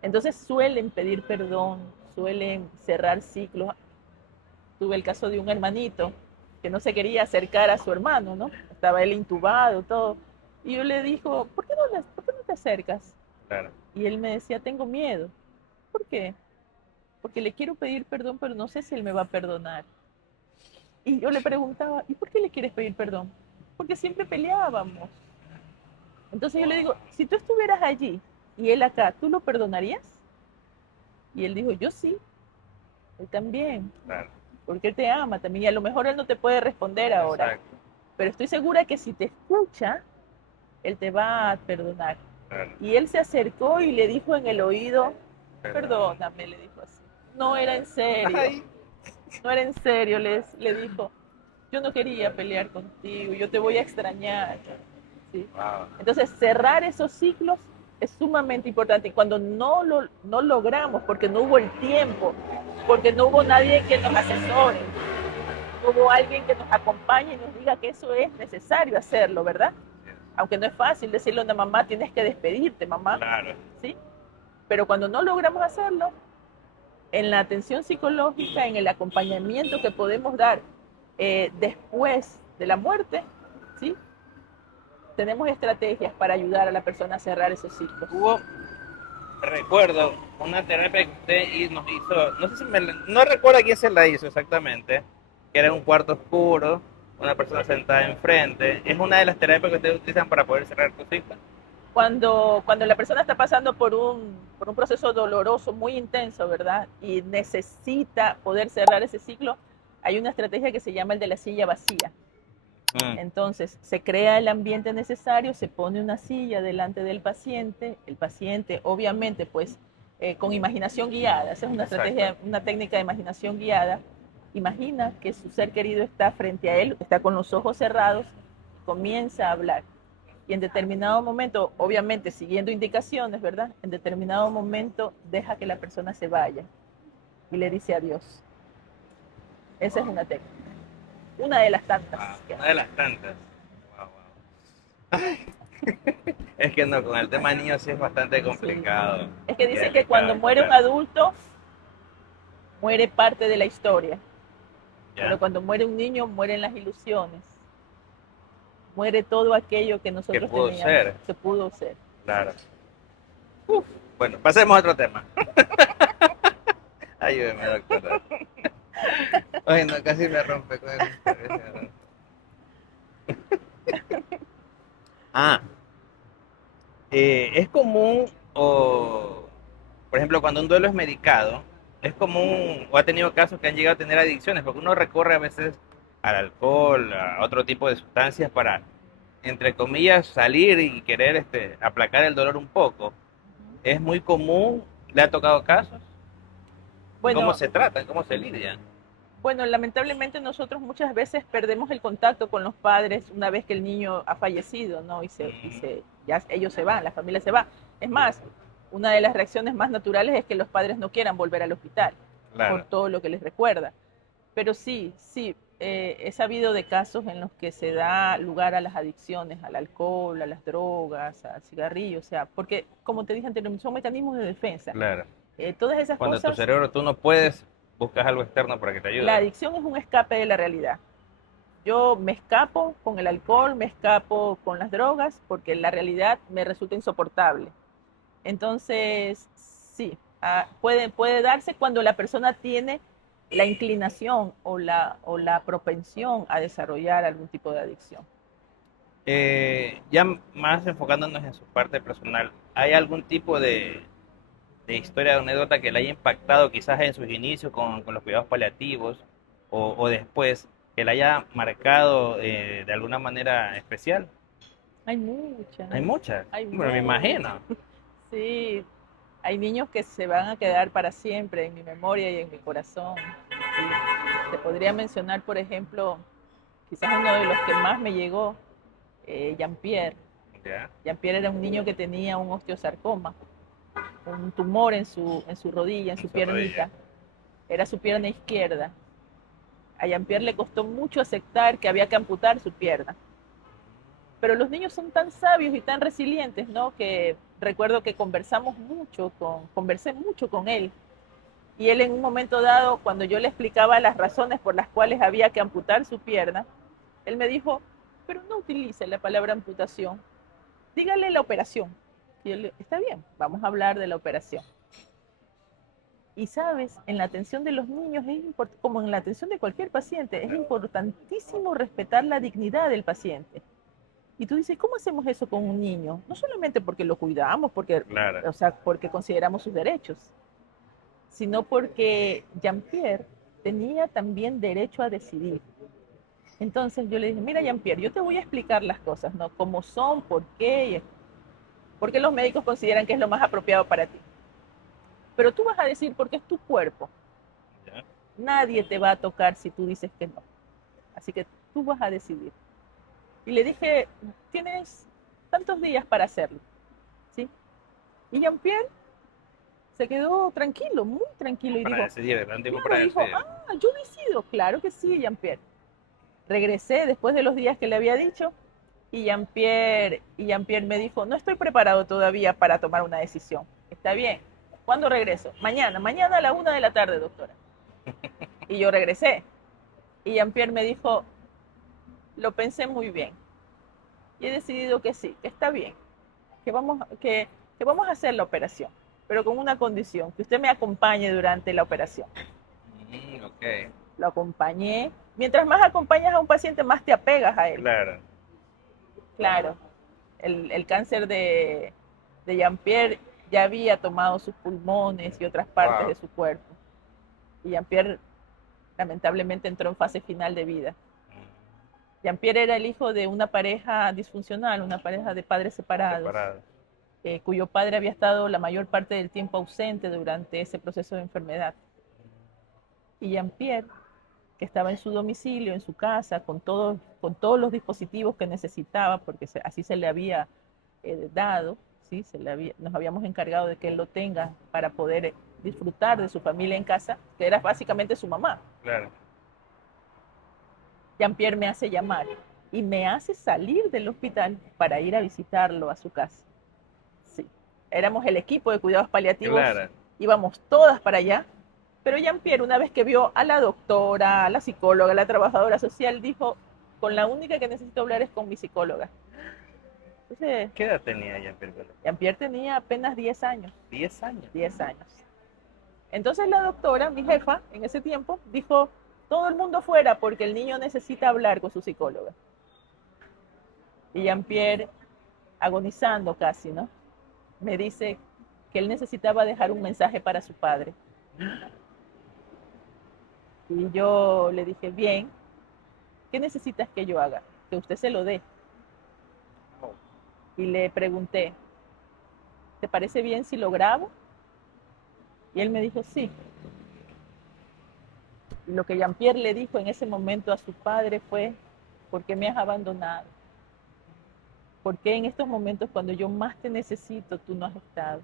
Entonces suelen pedir perdón, suelen cerrar ciclos. Tuve el caso de un hermanito que no se quería acercar a su hermano, ¿no? Estaba él intubado, todo. Y yo le dijo, ¿por qué no te acercas? claro. Y él me decía, tengo miedo. ¿Por qué? Porque le quiero pedir perdón, pero no sé si él me va a perdonar. Y yo le preguntaba, ¿y por qué le quieres pedir perdón? Porque siempre peleábamos. Entonces yo le digo, si tú estuvieras allí y él acá, ¿tú lo perdonarías? Y él dijo, yo sí, él también, Claro, porque él te ama también. Y a lo mejor él no te puede responder ahora, exacto, pero estoy segura que si te escucha, él te va a perdonar. claro. Y él se acercó y le dijo en el oído, Perdón. perdóname, le dijo así. No era en serio, Ay, no era en serio, le dijo, yo no quería pelear contigo, yo te voy a extrañar. ¿Sí? wow, Entonces, cerrar esos ciclos es sumamente importante. Y cuando no logramos, porque no hubo el tiempo, porque no hubo nadie que nos asesore, no hubo alguien que nos acompañe y nos diga que eso es necesario hacerlo, ¿verdad? Aunque no es fácil decirle a una mamá, tienes que despedirte, mamá, claro, ¿sí? Pero cuando no logramos hacerlo, en la atención psicológica, en el acompañamiento que podemos dar después de la muerte, ¿sí? Tenemos estrategias para ayudar a la persona a cerrar esos ciclos. hubo, recuerdo, una terapia que usted nos hizo, no sé si no recuerdo a quién se la hizo exactamente, que era en un cuarto oscuro una persona sentada enfrente. Es una de las terapias que ustedes utilizan para poder cerrar tu ciclo. Cuando la persona está pasando por un proceso doloroso muy intenso, ¿verdad? Y necesita poder cerrar ese ciclo, hay una estrategia que se llama el de la silla vacía. Mm, Entonces, se crea el ambiente necesario, se pone una silla delante del paciente, el paciente obviamente pues con imaginación guiada, esa es una exacto. estrategia, una técnica de imaginación guiada, imagina que su ser querido está frente a él, está con los ojos cerrados, comienza a hablar y en determinado momento, obviamente siguiendo indicaciones, ¿verdad? En determinado momento deja que la persona se vaya y le dice adiós. Esa es una técnica, una de las tantas Wow, que hay. una de las tantas. Wow, wow. Es que no, con el tema niños sí es bastante Sí. complicado Es que y dicen que delicado cuando el muere un problema. adulto, muere parte de la historia, pero ¿Ya? cuando muere un niño, mueren las ilusiones, muere todo aquello que Que nosotros pudo teníamos, ser, que pudo ser. claro. Bueno, pasemos a otro tema. Ayúdeme, doctora. Ay, no, casi me rompe con el historia. Ah, es común, o, por ejemplo, cuando un duelo es medicado, es común, o ha tenido casos que han llegado a tener adicciones, porque uno recurre a veces al alcohol, a otro tipo de sustancias para, entre comillas, salir y querer aplacar el dolor un poco. Es muy común, le ha tocado casos, cómo Bueno, se tratan, cómo se lidian. bueno, lamentablemente nosotros muchas veces perdemos el contacto con los padres una vez que el niño ha fallecido, ¿no? Ya ellos se van, la familia se va. Es más, una de las reacciones más naturales es que los padres no quieran volver al hospital por Claro. todo lo que les recuerda. Pero sí, sí, he sabido de casos en los que se da lugar a las adicciones, al alcohol, a las drogas, al cigarrillo, o sea, porque como te dije anteriormente, son mecanismos de defensa. Claro. Todas esas Cuando tu cosas, cerebro tú no puedes, buscas algo externo para que te la ayude. adicción es un escape de la realidad. Yo me escapo con el alcohol, me escapo con las drogas, porque la realidad me resulta insoportable. Entonces, sí, puede darse cuando la persona tiene la inclinación o la propensión a desarrollar algún tipo de adicción. Ya más enfocándonos en su parte personal, ¿hay algún tipo de historia, de anécdota que le haya impactado quizás en sus inicios con los cuidados paliativos o después, que le haya marcado de alguna manera especial? Hay muchas, Hay muchas, hay bueno, me muchas. imagino. Sí, hay niños que se van a quedar para siempre en mi memoria y en mi corazón. Sí. Te podría mencionar, por ejemplo, quizás uno de los que más me llegó, Jean-Pierre. ¿Ya? Jean-Pierre era un niño que tenía un osteosarcoma, un tumor en su rodilla, en En su su rodilla. piernita. Era su pierna izquierda. A Jean-Pierre le costó mucho aceptar que había que amputar su pierna. Pero los niños son tan sabios y tan resilientes, ¿no? Que recuerdo que conversé mucho con él. Y él en un momento dado, cuando yo le explicaba las razones por las cuales había que amputar su pierna, él me dijo, pero no utilice la palabra amputación, dígale la operación. Y él, está bien, vamos a hablar de la operación. Y sabes, en la atención de los niños, como en la atención de cualquier paciente, es importantísimo respetar la dignidad del paciente. Y tú dices, ¿cómo hacemos eso con un niño? No solamente porque lo cuidamos, Claro. o sea, porque consideramos sus derechos, sino porque Jean-Pierre tenía también derecho a decidir. Entonces yo le dije, mira Jean-Pierre, yo te voy a explicar las cosas, ¿no? Cómo son, por qué los médicos consideran que es lo más apropiado para ti. Pero tú vas a decir porque es tu cuerpo. ¿Ya? Nadie te va a tocar si tú dices que no. Así que tú vas a decidir. Y le dije, tienes tantos días para hacerlo, ¿sí? Y Jean-Pierre se quedó tranquilo, muy tranquilo y Para dijo, decidir, un tiempo para claro, dijo, decidir. ah, yo decido, claro que sí, Jean-Pierre. Regresé después de los días que le había dicho y Jean-Pierre me dijo, no estoy preparado todavía para tomar una decisión. Está bien, ¿cuándo regreso? Mañana a la 1 de la tarde, doctora. Y yo regresé y Jean-Pierre me dijo, lo pensé muy bien y he decidido que sí, que está bien, que vamos a hacer la operación, pero con una condición, que usted me acompañe durante la operación. Ok. Lo acompañé, mientras más acompañas a un paciente, más te apegas a él. Claro. Claro, el cáncer de Jean-Pierre ya había tomado sus pulmones y otras partes Wow. de su cuerpo. Y Jean-Pierre lamentablemente entró en fase final de vida. Jean-Pierre era el hijo de una pareja disfuncional, una pareja de padres separados, Separado. cuyo padre había estado la mayor parte del tiempo ausente durante ese proceso de enfermedad. Y Jean-Pierre, que estaba en su domicilio, en su casa, con todos los dispositivos que necesitaba, porque así se le había dado, ¿sí? Nos habíamos encargado de que él lo tenga para poder disfrutar de su familia en casa, que era básicamente su mamá. Claro. Jean-Pierre me hace llamar y me hace salir del hospital para ir a visitarlo a su casa. Sí, éramos el equipo de cuidados paliativos, Claro. íbamos todas para allá, pero Jean-Pierre, una vez que vio a la doctora, a la psicóloga, a la trabajadora social, dijo, con la única que necesito hablar es con mi psicóloga. Entonces, ¿Qué edad tenía Jean-Pierre Pelé? Jean-Pierre tenía apenas 10 años. 10 años. 10 años. Entonces la doctora, mi jefa, en ese tiempo, dijo, todo el mundo fuera porque el niño necesita hablar con su psicóloga. Y Jean-Pierre, agonizando casi, ¿no? Me dice que él necesitaba dejar un mensaje para su padre. Y yo le dije, bien, ¿qué necesitas que yo haga? Que usted se lo dé. Y le pregunté, ¿te parece bien si lo grabo? Y él me dijo, sí. Y lo que Jean-Pierre le dijo en ese momento a su padre fue, ¿por qué me has abandonado? ¿Por qué en estos momentos cuando yo más te necesito tú no has estado?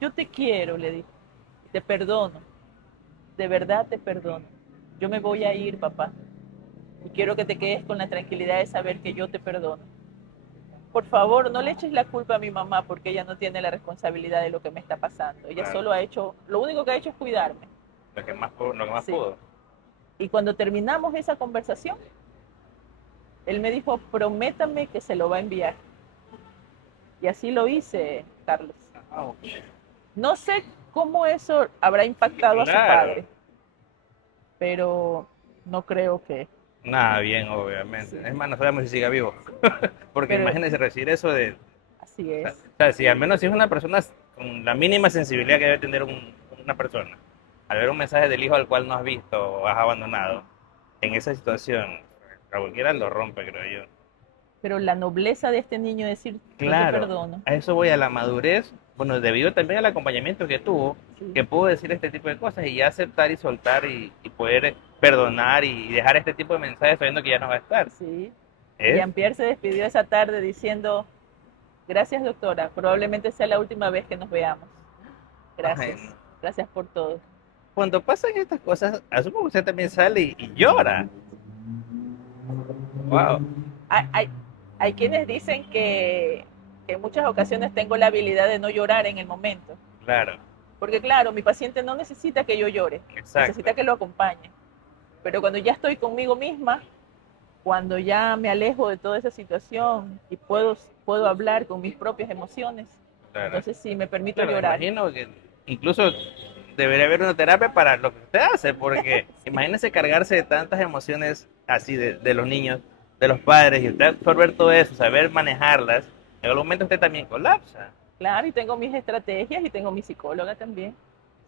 Yo te quiero, le dije, te perdono, de verdad te perdono. Yo me voy a ir, papá, y quiero que te quedes con la tranquilidad de saber que yo te perdono. Por favor, no le eches la culpa a mi mamá porque ella no tiene la responsabilidad de lo que me está pasando. Ella Claro. solo ha hecho, lo único que ha hecho es cuidarme. Lo que más Sí. pudo. Y cuando terminamos esa conversación, él me dijo, prométame que se lo va a enviar. Y así lo hice, Carlos. No sé cómo eso habrá impactado a su Claro. padre, pero no creo que... Nada, bien, obviamente. Sí. Es más, no sabemos si siga vivo. Porque Pero imagínense recibir eso de... así O es. sea, si al menos si es una persona con la mínima sensibilidad que debe tener una persona, al ver un mensaje del hijo al cual no has visto o has abandonado, en esa situación, a cualquiera lo rompe, creo yo. Pero la nobleza de este niño es decir, yo te Claro, perdono. a eso voy, a la madurez, bueno, debido también al acompañamiento que tuvo, Sí. que pudo decir este tipo de cosas y ya aceptar y soltar y poder perdonar y dejar este tipo de mensajes sabiendo que ya no va a estar. Sí. ¿Eh? Jean-Pierre se despidió esa tarde diciendo, gracias doctora, probablemente sea la última vez que nos veamos. Gracias, Ay, no. gracias por todo. Cuando pasan estas cosas, asumo que usted también sale y llora. Wow, Hay, hay quienes dicen que en muchas ocasiones tengo la habilidad de no llorar en el momento. claro, Porque claro, mi paciente no necesita que yo llore, exacto. necesita que lo acompañe. Pero cuando ya estoy conmigo misma, cuando ya me alejo de toda esa situación y puedo hablar con mis propias emociones, Claro. entonces sí, me permito Claro, me llorar. imagino que incluso debería haber una terapia para lo que usted hace, porque imagínese cargarse de tantas emociones así de los niños, de los padres, y usted absorber todo eso, saber manejarlas, en algún momento usted también colapsa. Claro, y tengo mis estrategias y tengo mi psicóloga también.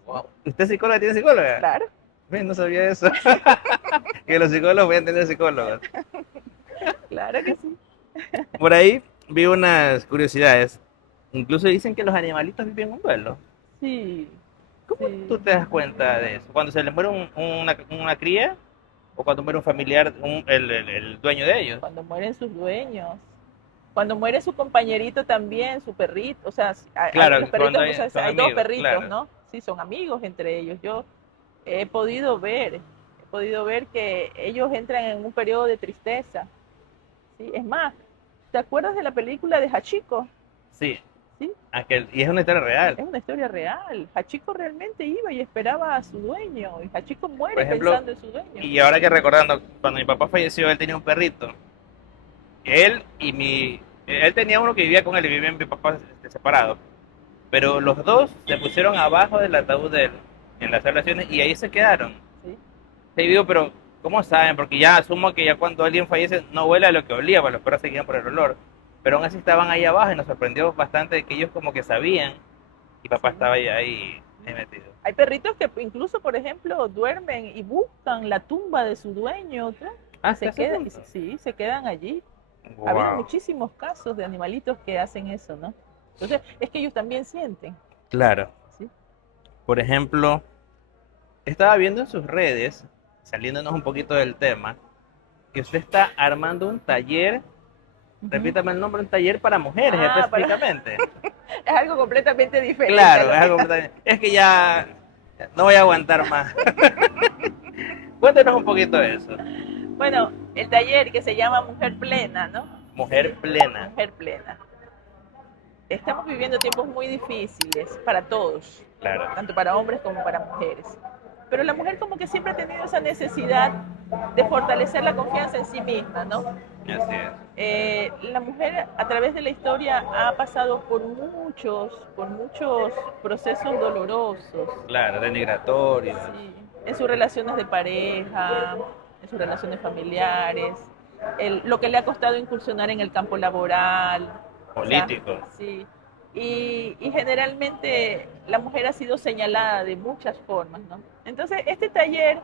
Wow. ¿Usted es psicóloga? ¿Tiene psicóloga? Claro, Ven, no sabía eso. Que los psicólogos voy a tener psicólogos. claro que sí. Por ahí vi unas curiosidades. Incluso dicen que los animalitos viven un duelo. Sí, ¿Cómo sí. tú te das cuenta de eso? ¿Cuando se le muere una cría? ¿O cuando muere un familiar, el dueño de ellos? Cuando mueren sus dueños. Cuando muere su compañerito también, su perrito, o sea, Claro, los perritos, cuando o sea, son hay dos amigos, perritos, claro. ¿no? Sí, son amigos entre ellos. Yo he podido ver que ellos entran en un periodo de tristeza. ¿Sí? Es más, ¿te acuerdas de la película de Hachiko? Sí, ¿Sí? y es una historia real. Es una historia real. Hachiko realmente iba y esperaba a su dueño, y Hachiko muere Por ejemplo, pensando en su dueño. Y ahora que recordando, cuando mi papá falleció, él tenía un perrito. Él tenía uno que vivía con él y vivía mi papá separado. Pero los dos se pusieron abajo del ataúd de él, en las habitaciones, y ahí se quedaron. ¿Sí? Te digo, pero ¿Cómo saben? Porque ya asumo que ya cuando alguien fallece no huele a lo que olía, pues los perros seguían por el olor. Pero aún así estaban ahí abajo y nos sorprendió bastante que ellos como que sabían y papá estaba Sí. ahí metido. Hay perritos que incluso, por ejemplo, duermen y buscan la tumba de su dueño, ¿no? Y Hasta se ese quedan, punto. sí, se quedan allí. Ha habido Wow. muchísimos casos de animalitos que hacen eso, ¿no? Entonces, es que ellos también sienten, Claro. ¿sí? Por ejemplo, estaba viendo en sus redes, saliéndonos un poquito del tema, que usted está armando un taller, Ujú. repítame el nombre, un taller para mujeres Ah, pero específicamente. es algo completamente diferente a Claro, lo es que algo está. completamente- es que ya no voy a aguantar más. Cuéntenos un poquito de eso. Bueno, el taller que se llama Mujer Plena, ¿no? Mujer plena. Mujer Plena. Estamos viviendo tiempos muy difíciles para todos, Claro, tanto para hombres como para mujeres. Pero la mujer como que siempre ha tenido esa necesidad de fortalecer la confianza en sí misma, ¿no? así es. La mujer a través de la historia ha pasado por muchos procesos dolorosos, Claro, denigratorios, sí, en sus relaciones de pareja, en sus relaciones familiares, lo que le ha costado incursionar en el campo laboral, o sea, políticos. sí. Y generalmente la mujer ha sido señalada de muchas formas, ¿no? Entonces, este taller,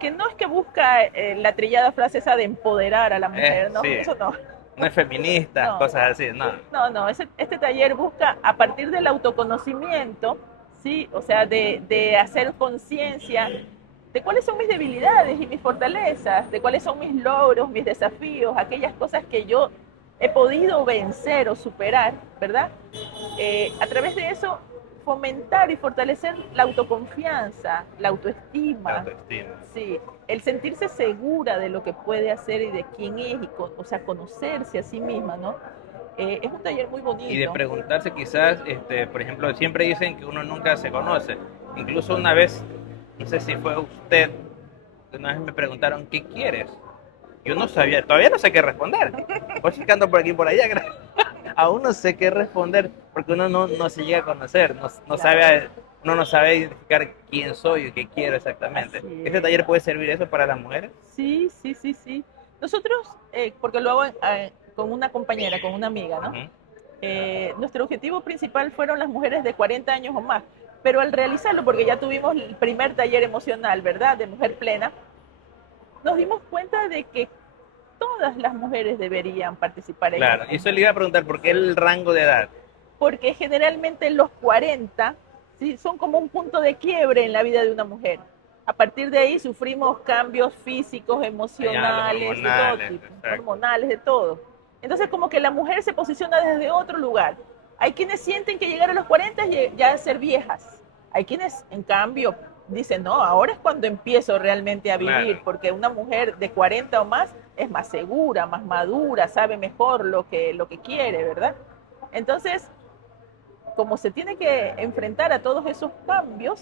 que no es que busca la trillada frase esa de empoderar a la mujer, ¿no? Sí, Eso no, no es feminista, no, cosas así, no. no, este taller busca a partir del autoconocimiento, ¿sí? O sea, de hacer conciencia de cuáles son mis debilidades y mis fortalezas, de cuáles son mis logros, mis desafíos, aquellas cosas que yo he podido vencer o superar, ¿verdad? A través de eso, fomentar y fortalecer la autoconfianza, la La autoestima, autoestima. sí, el sentirse segura de lo que puede hacer y de quién es, o sea, conocerse a sí misma, ¿no? Es un taller muy Y de bonito. preguntarse quizás, por ejemplo, siempre dicen que uno nunca se conoce. Incluso una vez, no sé si fue usted, una vez me preguntaron, ¿qué quieres? Yo no sabía, todavía no sé qué responder. Voy checando por aquí y por allá, aún no sé qué responder, porque uno no se llega a conocer, no Claro, sabe, uno no sabe identificar quién soy y qué quiero exactamente. así ¿Este es. taller puede servir eso para las mujeres? Sí, sí, sí, sí. Nosotros, porque lo hago con una compañera, con una amiga, ¿no? Ujú. Nuestro objetivo principal fueron las mujeres de 40 años o más, pero al realizarlo, porque ya tuvimos el primer taller emocional, ¿verdad? De mujer plena, nos dimos cuenta de que todas las mujeres deberían participar en Claro, esto, y eso le iba a preguntar, ¿por qué sí, el rango de edad? porque generalmente los 40, ¿sí? Son como un punto de quiebre en la vida de una mujer. A partir de ahí sufrimos cambios físicos, Allá los emocionales, de todo hormonales, tipo, exacto. hormonales, de todo. Entonces como que la mujer se posiciona desde otro lugar. Hay quienes sienten que llegar a los 40 ya es ser viejas. Hay quienes, en cambio, dicen, no, ahora es cuando empiezo realmente a vivir, Claro. porque una mujer de 40 o más es más segura, más madura, sabe mejor lo que quiere, ¿verdad? Entonces, como se tiene que enfrentar a todos esos cambios,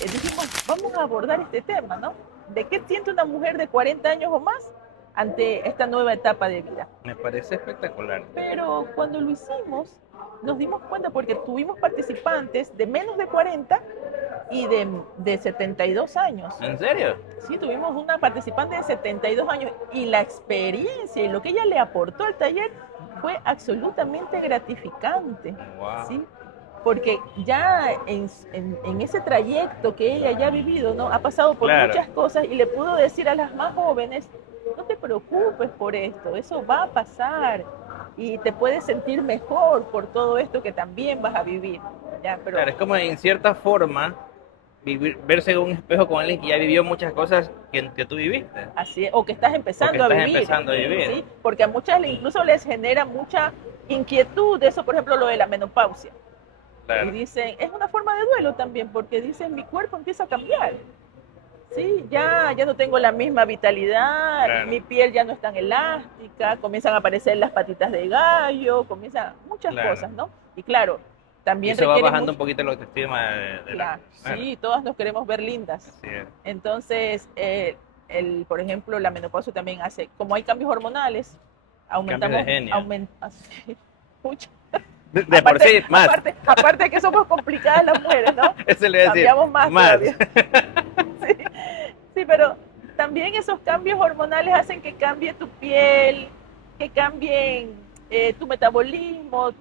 dijimos, vamos a abordar este tema, ¿no? ¿De qué siente una mujer de 40 años o más ante esta nueva etapa de vida? Me parece espectacular. Pero cuando lo hicimos, nos dimos cuenta porque tuvimos participantes de menos de 40 y de 72 años. ¿En serio? Sí, tuvimos una participante de 72 años y la experiencia y lo que ella le aportó al taller fue absolutamente gratificante, Wow. ¿sí? Porque ya en ese trayecto que ella ya ha vivido, ¿no? Ha pasado por Claro. muchas cosas y le pudo decir a las más jóvenes, no te preocupes por esto, eso va a pasar y te puedes sentir mejor por todo esto que también vas a vivir, ¿ya? Pero Claro, es como en cierta forma verse en un espejo con alguien que ya vivió muchas cosas que tú viviste, así es, o que estás o que empezando a estás vivir, empezando a vivir. ¿sí? Porque a muchas incluso les genera mucha inquietud eso, por ejemplo, lo de la menopausia. Y Claro, dicen, es una forma de duelo también, porque dicen, mi cuerpo empieza a cambiar. Sí, ya no tengo la misma vitalidad, claro, mi piel ya no es tan elástica, comienzan a aparecer las patitas de gallo, comienzan muchas claro. cosas, ¿no? Y claro, Y también eso va requiere bajando mucho, un poquito la autoestima de la claro, mujer. sí, todas nos queremos ver lindas. Así es. Entonces, por ejemplo, la menopausia también hace, como hay cambios hormonales, Cambio de aumentamos, genio. mucho. De por sí, más. Aparte de que somos complicadas las mujeres, ¿no? Eso le voy a decir, Cambiamos más más. todavía. Sí, sí, pero también esos cambios hormonales hacen que cambie tu piel, que cambien tu metabolismo,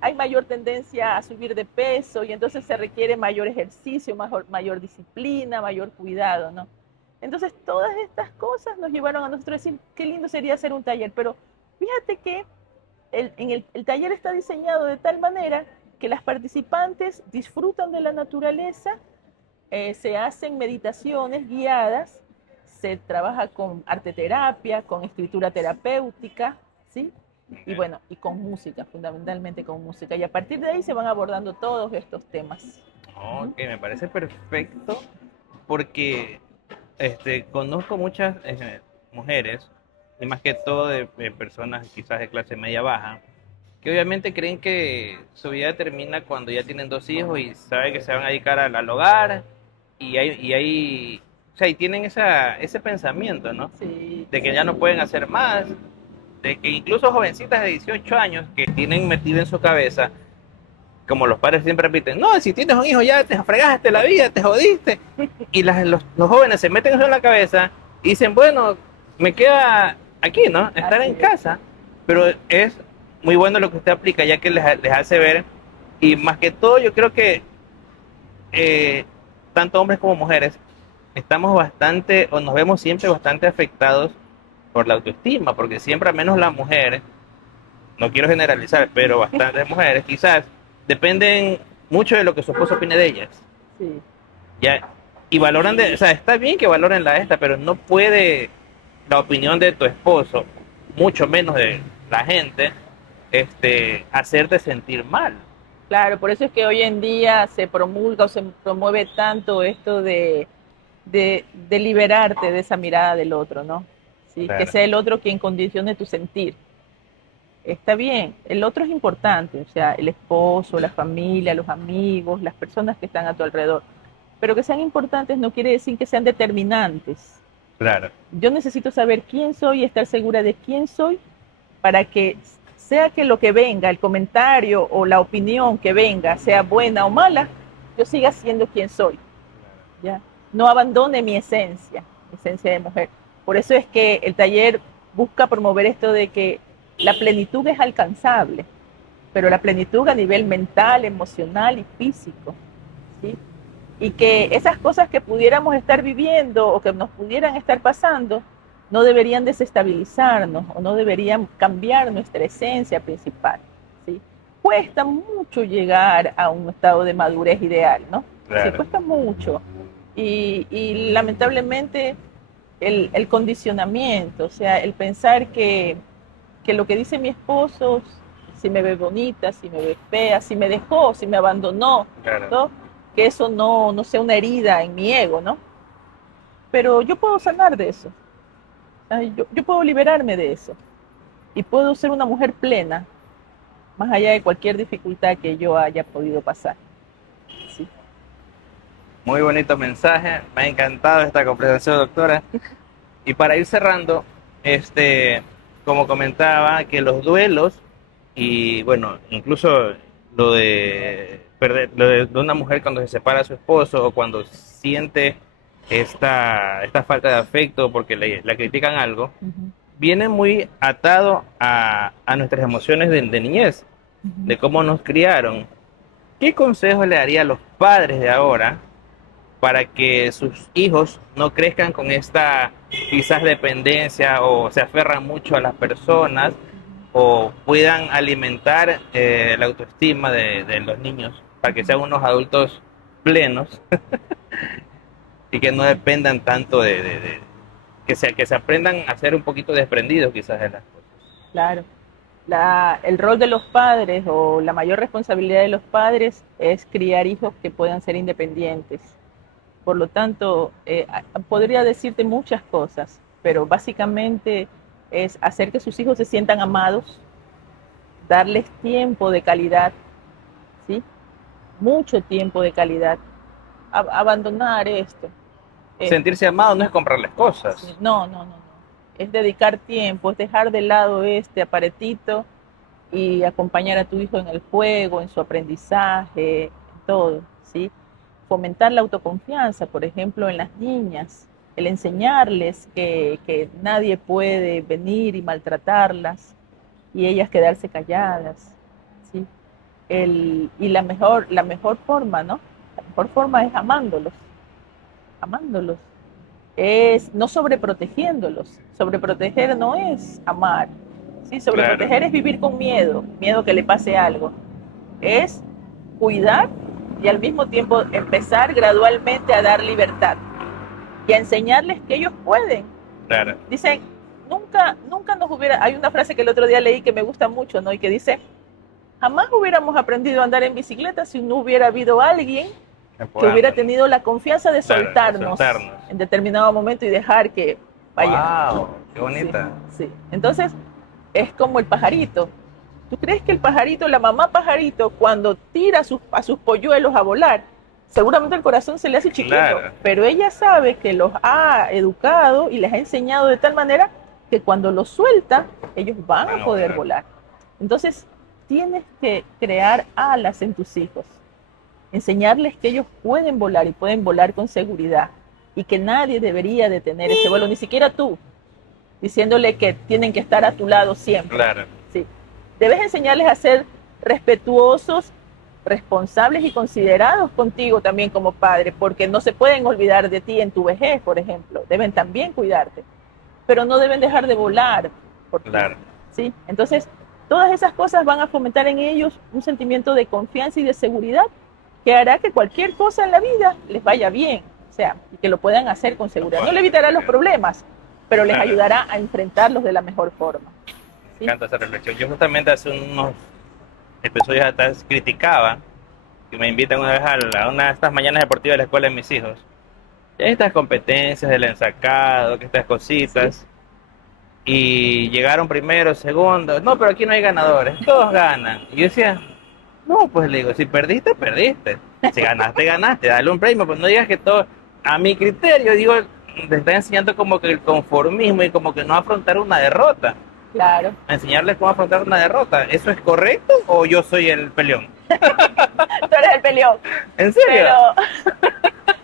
hay mayor tendencia a subir de peso y entonces se requiere mayor ejercicio, mayor disciplina, mayor cuidado, ¿no? Entonces todas estas cosas nos llevaron a nosotros decir, qué lindo sería hacer un taller, pero fíjate que el taller está diseñado de tal manera que las participantes disfrutan de la naturaleza, se hacen meditaciones guiadas, se trabaja con arteterapia, con escritura terapéutica, ¿sí? Y bueno, y con música, fundamentalmente con música. Y a partir de ahí se van abordando todos estos temas. Ok, me parece perfecto porque conozco muchas mujeres, y más que todo de personas quizás de clase media baja, que obviamente creen que su vida termina cuando ya tienen dos hijos y saben que se van a dedicar al hogar o sea, y tienen ese pensamiento, ¿no? Sí, De que ya no pueden hacer más, de que incluso jovencitas de 18 años que tienen metido en su cabeza, como los padres siempre repiten, no, si tienes un hijo ya te fregaste la vida, te jodiste. Y los jóvenes se meten eso en la cabeza y dicen, bueno, me queda aquí, ¿no? Estar así en es. casa. Pero es muy bueno lo que usted aplica, ya que les hace ver, y más que todo yo creo que eh, tanto hombres como mujeres estamos bastante, o nos vemos siempre bastante afectados por la autoestima, porque siempre, al menos las mujeres, no quiero generalizar, pero bastantes mujeres quizás dependen mucho de lo que su esposo opine de ellas. Sí. ¿Ya? Y valoran o sea, está bien que valoren la esta, pero no puede la opinión de tu esposo, mucho menos de la gente, hacerte sentir mal. Claro, por eso es que hoy en día se promulga o se promueve tanto esto de liberarte de esa mirada del otro, ¿no? ¿Sí? Que Claro, sea el otro quien condicione tu sentir. Está bien, el otro es importante, o sea, el esposo, la familia, los amigos, las personas que están a tu alrededor. Pero que sean importantes no quiere decir que sean determinantes. claro, Yo necesito saber quién soy y estar segura de quién soy para que sea que lo que venga, el comentario o la opinión que venga, sea buena o mala, yo siga siendo quien soy, ¿ya? No abandone mi esencia de mujer. Por eso es que el taller busca promover esto de que la plenitud es alcanzable, pero la plenitud a nivel mental, emocional y físico, ¿sí? Y que esas cosas que pudiéramos estar viviendo o que nos pudieran estar pasando no deberían desestabilizarnos o no deberían cambiar nuestra esencia principal, ¿sí? Cuesta mucho llegar a un estado de madurez ideal, ¿no? Sí, claro. cuesta mucho. Y lamentablemente el condicionamiento, o sea, el pensar que lo que dice mi esposo, si me ve bonita, si me ve fea, si me dejó, si me abandonó, Claro. ¿no? Que eso no sea una herida en mi ego, ¿no? Pero yo puedo sanar de eso, yo puedo liberarme de eso y puedo ser una mujer plena, más allá de cualquier dificultad que yo haya podido pasar. Sí. Muy bonito mensaje, me ha encantado esta conversación, doctora. Y para ir cerrando, como comentaba, que los duelos y bueno, incluso lo de perder, de una mujer cuando se separa de su esposo o cuando siente esta falta de afecto porque la critican algo, Uh -huh, viene muy atado a nuestras emociones de niñez, uh -huh. de cómo nos criaron. ¿Qué consejo le daría a los padres de ahora para que sus hijos no crezcan con esta quizás dependencia o se aferran mucho a las personas o puedan alimentar la autoestima de los niños para que sean unos adultos plenos y que no dependan tanto que se aprendan a ser un poquito desprendidos quizás de las cosas? Claro. El rol de los padres o la mayor responsabilidad de los padres es criar hijos que puedan ser independientes. Por lo tanto, podría decirte muchas cosas, pero básicamente es hacer que sus hijos se sientan amados, darles tiempo de calidad, ¿sí? Mucho tiempo de calidad. Abandonar esto. Sentirse amado no es comprarles Sí, cosas. no. Es dedicar tiempo, es dejar de lado este aparatito y acompañar a tu hijo en el juego, en su aprendizaje, en todo, ¿sí? Fomentar la autoconfianza, por ejemplo, en las niñas, el enseñarles que nadie puede venir y maltratarlas y ellas quedarse calladas, ¿sí? Y la mejor forma, ¿no? La mejor forma es amándolos, amándolos. Es no sobreprotegiéndolos. Sobreproteger no es amar, ¿sí? Sobreproteger Claro. es vivir con miedo, miedo que le pase algo. Es cuidar y al mismo tiempo empezar gradualmente a dar libertad y a enseñarles que ellos pueden. Claro. Dicen, nunca nos hubiera, hay una frase que el otro día leí que me gusta mucho, ¿no? Y que dice, jamás hubiéramos aprendido a andar en bicicleta si no hubiera habido alguien que hubiera tenido la confianza de soltarnos, en determinado momento y dejar que vaya. Wow, qué bonita. Sí, sí. Entonces, es como el pajarito. ¿Tú crees que el pajarito, la mamá pajarito, cuando tira a sus polluelos a volar, seguramente el corazón se le hace chiquito, Claro. pero ella sabe que los ha educado y les ha enseñado de tal manera que cuando los suelta, ellos van a poder volar. Entonces, tienes que crear alas en tus hijos, enseñarles que ellos pueden volar y pueden volar con seguridad y que nadie debería detener ese vuelo, ni siquiera tú, diciéndole que tienen que estar a tu lado siempre. Claro. Sí. Debes enseñarles a ser respetuosos, responsables y considerados contigo también como padre, porque no se pueden olvidar de ti en tu vejez, por ejemplo. Deben también cuidarte, pero no deben dejar de volar por ti. Claro. ¿Sí? Entonces, todas esas cosas van a fomentar en ellos un sentimiento de confianza y de seguridad que hará que cualquier cosa en la vida les vaya bien, o sea, y que lo puedan hacer con seguridad. No le evitará los problemas, pero les ayudará a enfrentarlos de la mejor forma. Me encanta esa reflexión. Yo justamente hace unos episodios atrás criticaba que me invitan una vez a una de estas mañanas deportivas de la escuela de mis hijos. Estas competencias del ensacado, que estas cositas. Sí. Y llegaron primero, segundo. No, pero aquí no hay ganadores, todos ganan. Y yo decía, no, pues le digo, si perdiste, perdiste. Si ganaste, ganaste, dale un premio. Pues no digas que todo, a mi criterio, digo, te está enseñando como que el conformismo y como que no afrontar una derrota. Claro. Enseñarles cómo afrontar una derrota. ¿Eso es correcto o yo soy el peleón? Tú eres el peleón. ¿En serio?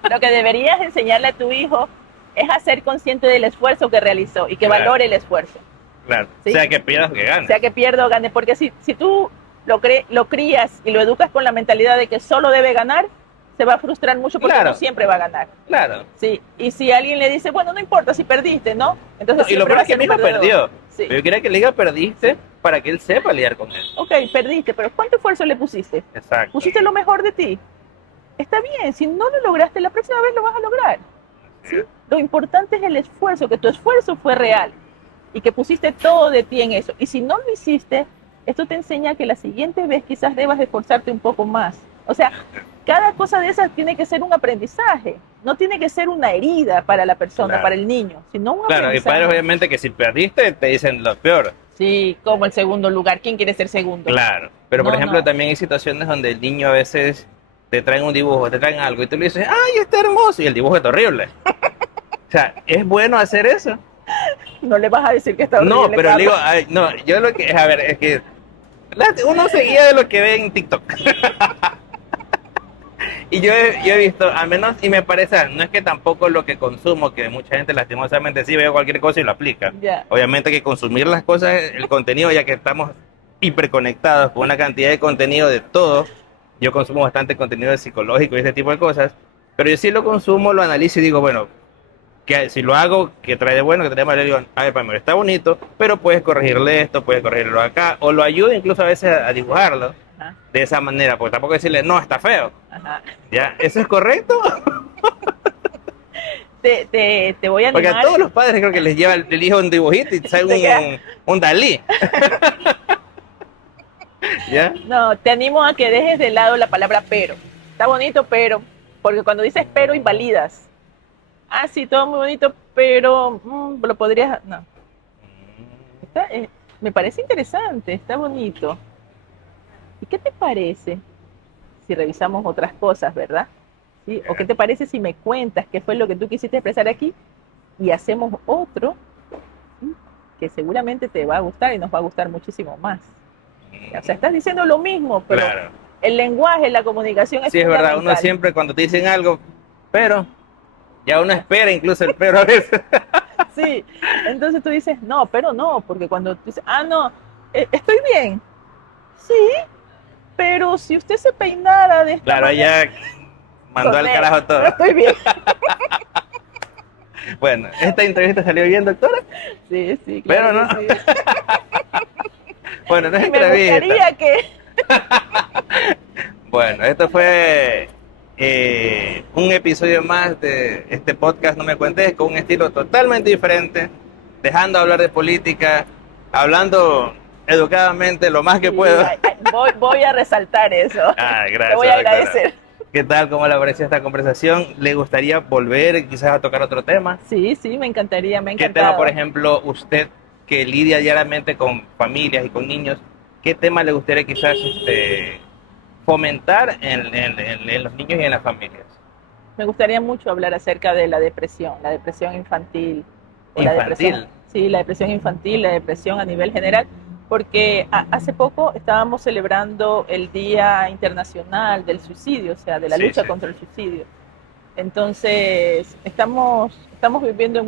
Pero lo que deberías enseñarle a tu hijo es a ser consciente del esfuerzo que realizó y que valore el esfuerzo. Claro, ¿Sí? Sea que pierdas o que ganes. Sea que pierda o gane, porque si tú lo crías y lo educas con la mentalidad de que solo debe ganar, se va a frustrar mucho porque no siempre va a ganar. Claro. Sí, y si alguien le dice, bueno, no importa si perdiste, ¿no? Entonces y lo peor es que mi hijo perdió. Sí. Pero yo quería que le diga perdiste para que él sepa lidiar con eso. Ok, perdiste, pero ¿cuánto esfuerzo le pusiste? Exacto. ¿Pusiste lo mejor de ti? Está bien, si no lo lograste, la próxima vez lo vas a lograr. ¿Sí? Lo importante es el esfuerzo, que tu esfuerzo fue real y que pusiste todo de ti en eso. Y si no lo hiciste, esto te enseña que la siguiente vez quizás debas esforzarte un poco más. O sea, cada cosa de esas tiene que ser un aprendizaje, no tiene que ser una herida para la persona, para el niño, sino un aprendizaje. Claro, y padres obviamente que si perdiste te dicen lo peor. Sí, como el segundo lugar, ¿quién quiere ser segundo? Claro, pero por ejemplo también hay situaciones donde el niño a veces te traen un dibujo, te traen algo y tú le dices, ¡ay, está hermoso! Y el dibujo es horrible. O sea, ¿es bueno hacer eso? No le vas a decir que está horrible. No, pero le digo, ay, no, yo lo que, a ver, es que uno se guía de lo que ve en TikTok. Y yo he visto, al menos, y me parece, no es que tampoco lo que consumo, que mucha gente lastimosamente sí ve cualquier cosa y lo aplica. Obviamente que consumir las cosas, el contenido, ya que estamos hiperconectados con una cantidad de contenido de todo, yo consumo bastante contenido psicológico y ese tipo de cosas, pero yo sí lo consumo, lo analizo y digo, bueno, que si lo hago, que trae de bueno, que trae de malo, digo, a ver, primero está bonito, pero puedes corregirle esto, puedes corregirlo acá, o lo ayuda incluso a veces a dibujarlo. Ajá. De esa manera, porque tampoco decirle, no, está feo. Ajá. ¿Ya? ¿Eso es correcto? Te voy a animar. Porque a todos los padres creo que les lleva el hijo un dibujito y sale un Dalí. ¿Ya? No, te animo a que dejes de lado la palabra pero. Está bonito, pero. Porque cuando dices pero, invalidas. Ah, sí, todo muy bonito, pero lo podrías... No. Me parece interesante, está bonito. ¿Y qué te parece si revisamos otras cosas, verdad? ¿Sí? ¿O qué te parece si me cuentas qué fue lo que tú quisiste expresar aquí y hacemos otro, ¿sí? Que seguramente te va a gustar y nos va a gustar muchísimo más? O sea, estás diciendo lo mismo, pero el lenguaje, la comunicación es sí, es verdad, uno siempre cuando te dicen algo, pero Ya uno espera incluso el pero a veces. Sí, entonces tú dices, no, pero no, porque cuando tú dices, ah, no, estoy bien, sí, pero si usted se peinara de esta Claro, manera, ella mandó al entonces, carajo no todo. estoy bien. Bueno, esta entrevista salió bien, doctora, Sí, sí, pero claro no. que sí. Bueno, no es Y me entrevista. gustaría que, Bueno, esto fue un episodio más de este podcast No Me Cuentes, con un estilo totalmente diferente, dejando de hablar de política, hablando educadamente lo más que sí, puedo. voy a resaltar eso. Ah, Te voy a gracias, doctora. agradecer. ¿Qué tal? ¿Cómo le pareció esta conversación? ¿Le gustaría volver quizás a tocar otro tema? Sí, sí, me encantaría, me ha ¿Qué tema, por encantado. ejemplo, usted que lidia diariamente con familias y con niños, qué tema le gustaría quizás fomentar en los niños y en las familias? Me gustaría mucho hablar acerca de la depresión infantil o la depresión, Infantil. sí, la depresión infantil, la depresión a nivel general, porque hace poco estábamos celebrando el Día Internacional del Suicidio, o sea, de la Sí, lucha sí. contra el suicidio. Entonces, estamos viviendo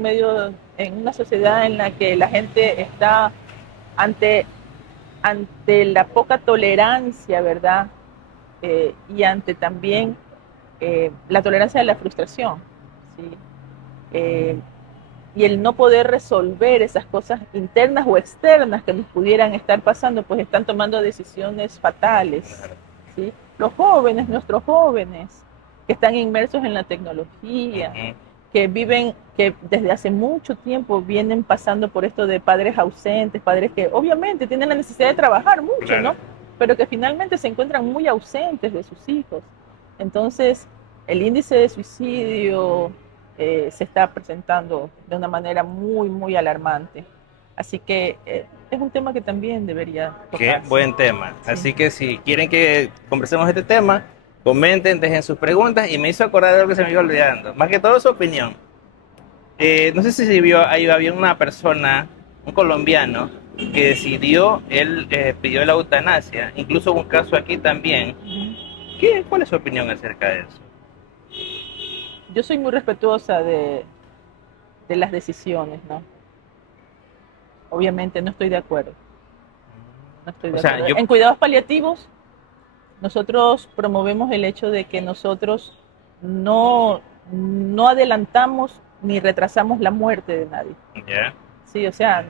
en una sociedad en la que la gente está ante, ante la poca tolerancia, ¿verdad? Y ante también la tolerancia a la frustración, ¿sí? Eh, y el no poder resolver esas cosas internas o externas que nos pudieran estar pasando, pues están tomando decisiones fatales, ¿sí? Los jóvenes, nuestros jóvenes, que están inmersos en la tecnología, Ujú. que desde hace mucho tiempo vienen pasando por esto de padres ausentes, padres que obviamente tienen la necesidad de trabajar mucho, Claro. ¿no? Pero que finalmente se encuentran muy ausentes de sus hijos. Entonces, el índice de suicidio se está presentando de una manera muy, muy alarmante. Así que es un tema que también debería Qué tocarse. buen tema. Sí. Así que si quieren que conversemos este tema, comenten, dejen sus preguntas y me hizo acordar de algo que se me iba olvidando. Más que todo su opinión. No sé si vio, ahí había una persona, un colombiano, que decidió, él pidió la eutanasia. Incluso hubo un caso aquí también. ¿Cuál es su opinión acerca de eso? Yo soy muy respetuosa de las decisiones, ¿no? Obviamente no estoy de acuerdo. No estoy O de sea, acuerdo. yo, En cuidados paliativos, nosotros promovemos el hecho de que nosotros no adelantamos ni retrasamos la muerte de nadie. ya, Sí, o sea,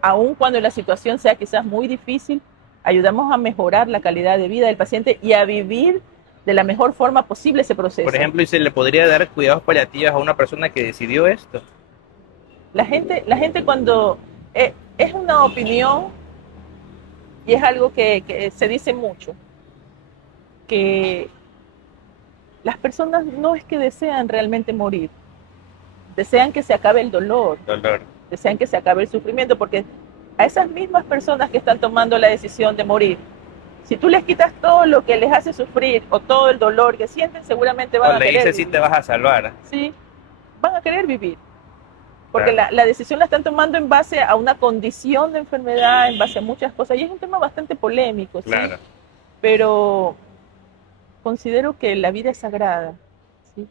aun cuando la situación sea quizás muy difícil, ayudamos a mejorar la calidad de vida del paciente y a vivir de la mejor forma posible ese por proceso. ejemplo, y se le podría dar cuidados paliativos a una persona que decidió esto. La gente cuando es una opinión y es algo que se dice mucho, que las personas no es que desean realmente morir, desean que se acabe el dolor, Dolor. desean que se acabe el sufrimiento, porque a esas mismas personas que están tomando la decisión de morir, si tú les quitas todo lo que les hace sufrir o todo el dolor que sienten, seguramente O van a le querer dice si te vivir. vas a salvar. Sí, van a querer vivir, porque Claro, la decisión la están tomando en base a una condición de enfermedad, en base a muchas cosas, y es un tema bastante polémico, ¿sí? claro, Pero considero que la vida es sagrada, ¿sí?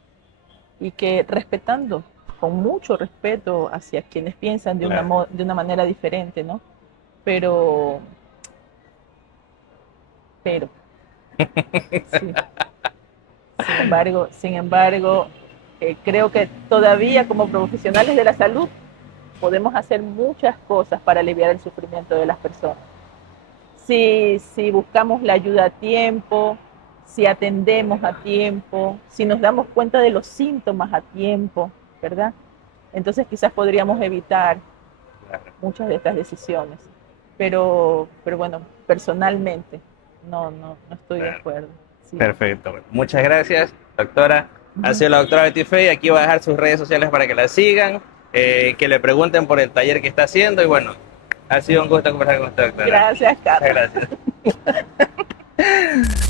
Y que respetando, con mucho respeto hacia quienes piensan claro. de una manera diferente, ¿no? Pero, pero, sí. Sin embargo, creo que todavía como profesionales de la salud podemos hacer muchas cosas para aliviar el sufrimiento de las personas. Si buscamos la ayuda a tiempo, si atendemos a tiempo, si nos damos cuenta de los síntomas a tiempo, ¿verdad? Entonces quizás podríamos evitar Claro. muchas de estas decisiones. Pero bueno, personalmente no estoy de Claro. acuerdo. Sí. Perfecto. Bueno, muchas gracias, doctora. Ha sido la doctora Betty Fey. Aquí va a dejar sus redes sociales para que la sigan, que le pregunten por el taller que está haciendo. Y bueno, ha sido un gusto conversar con usted, doctora. Gracias, Muchas Carlos. gracias.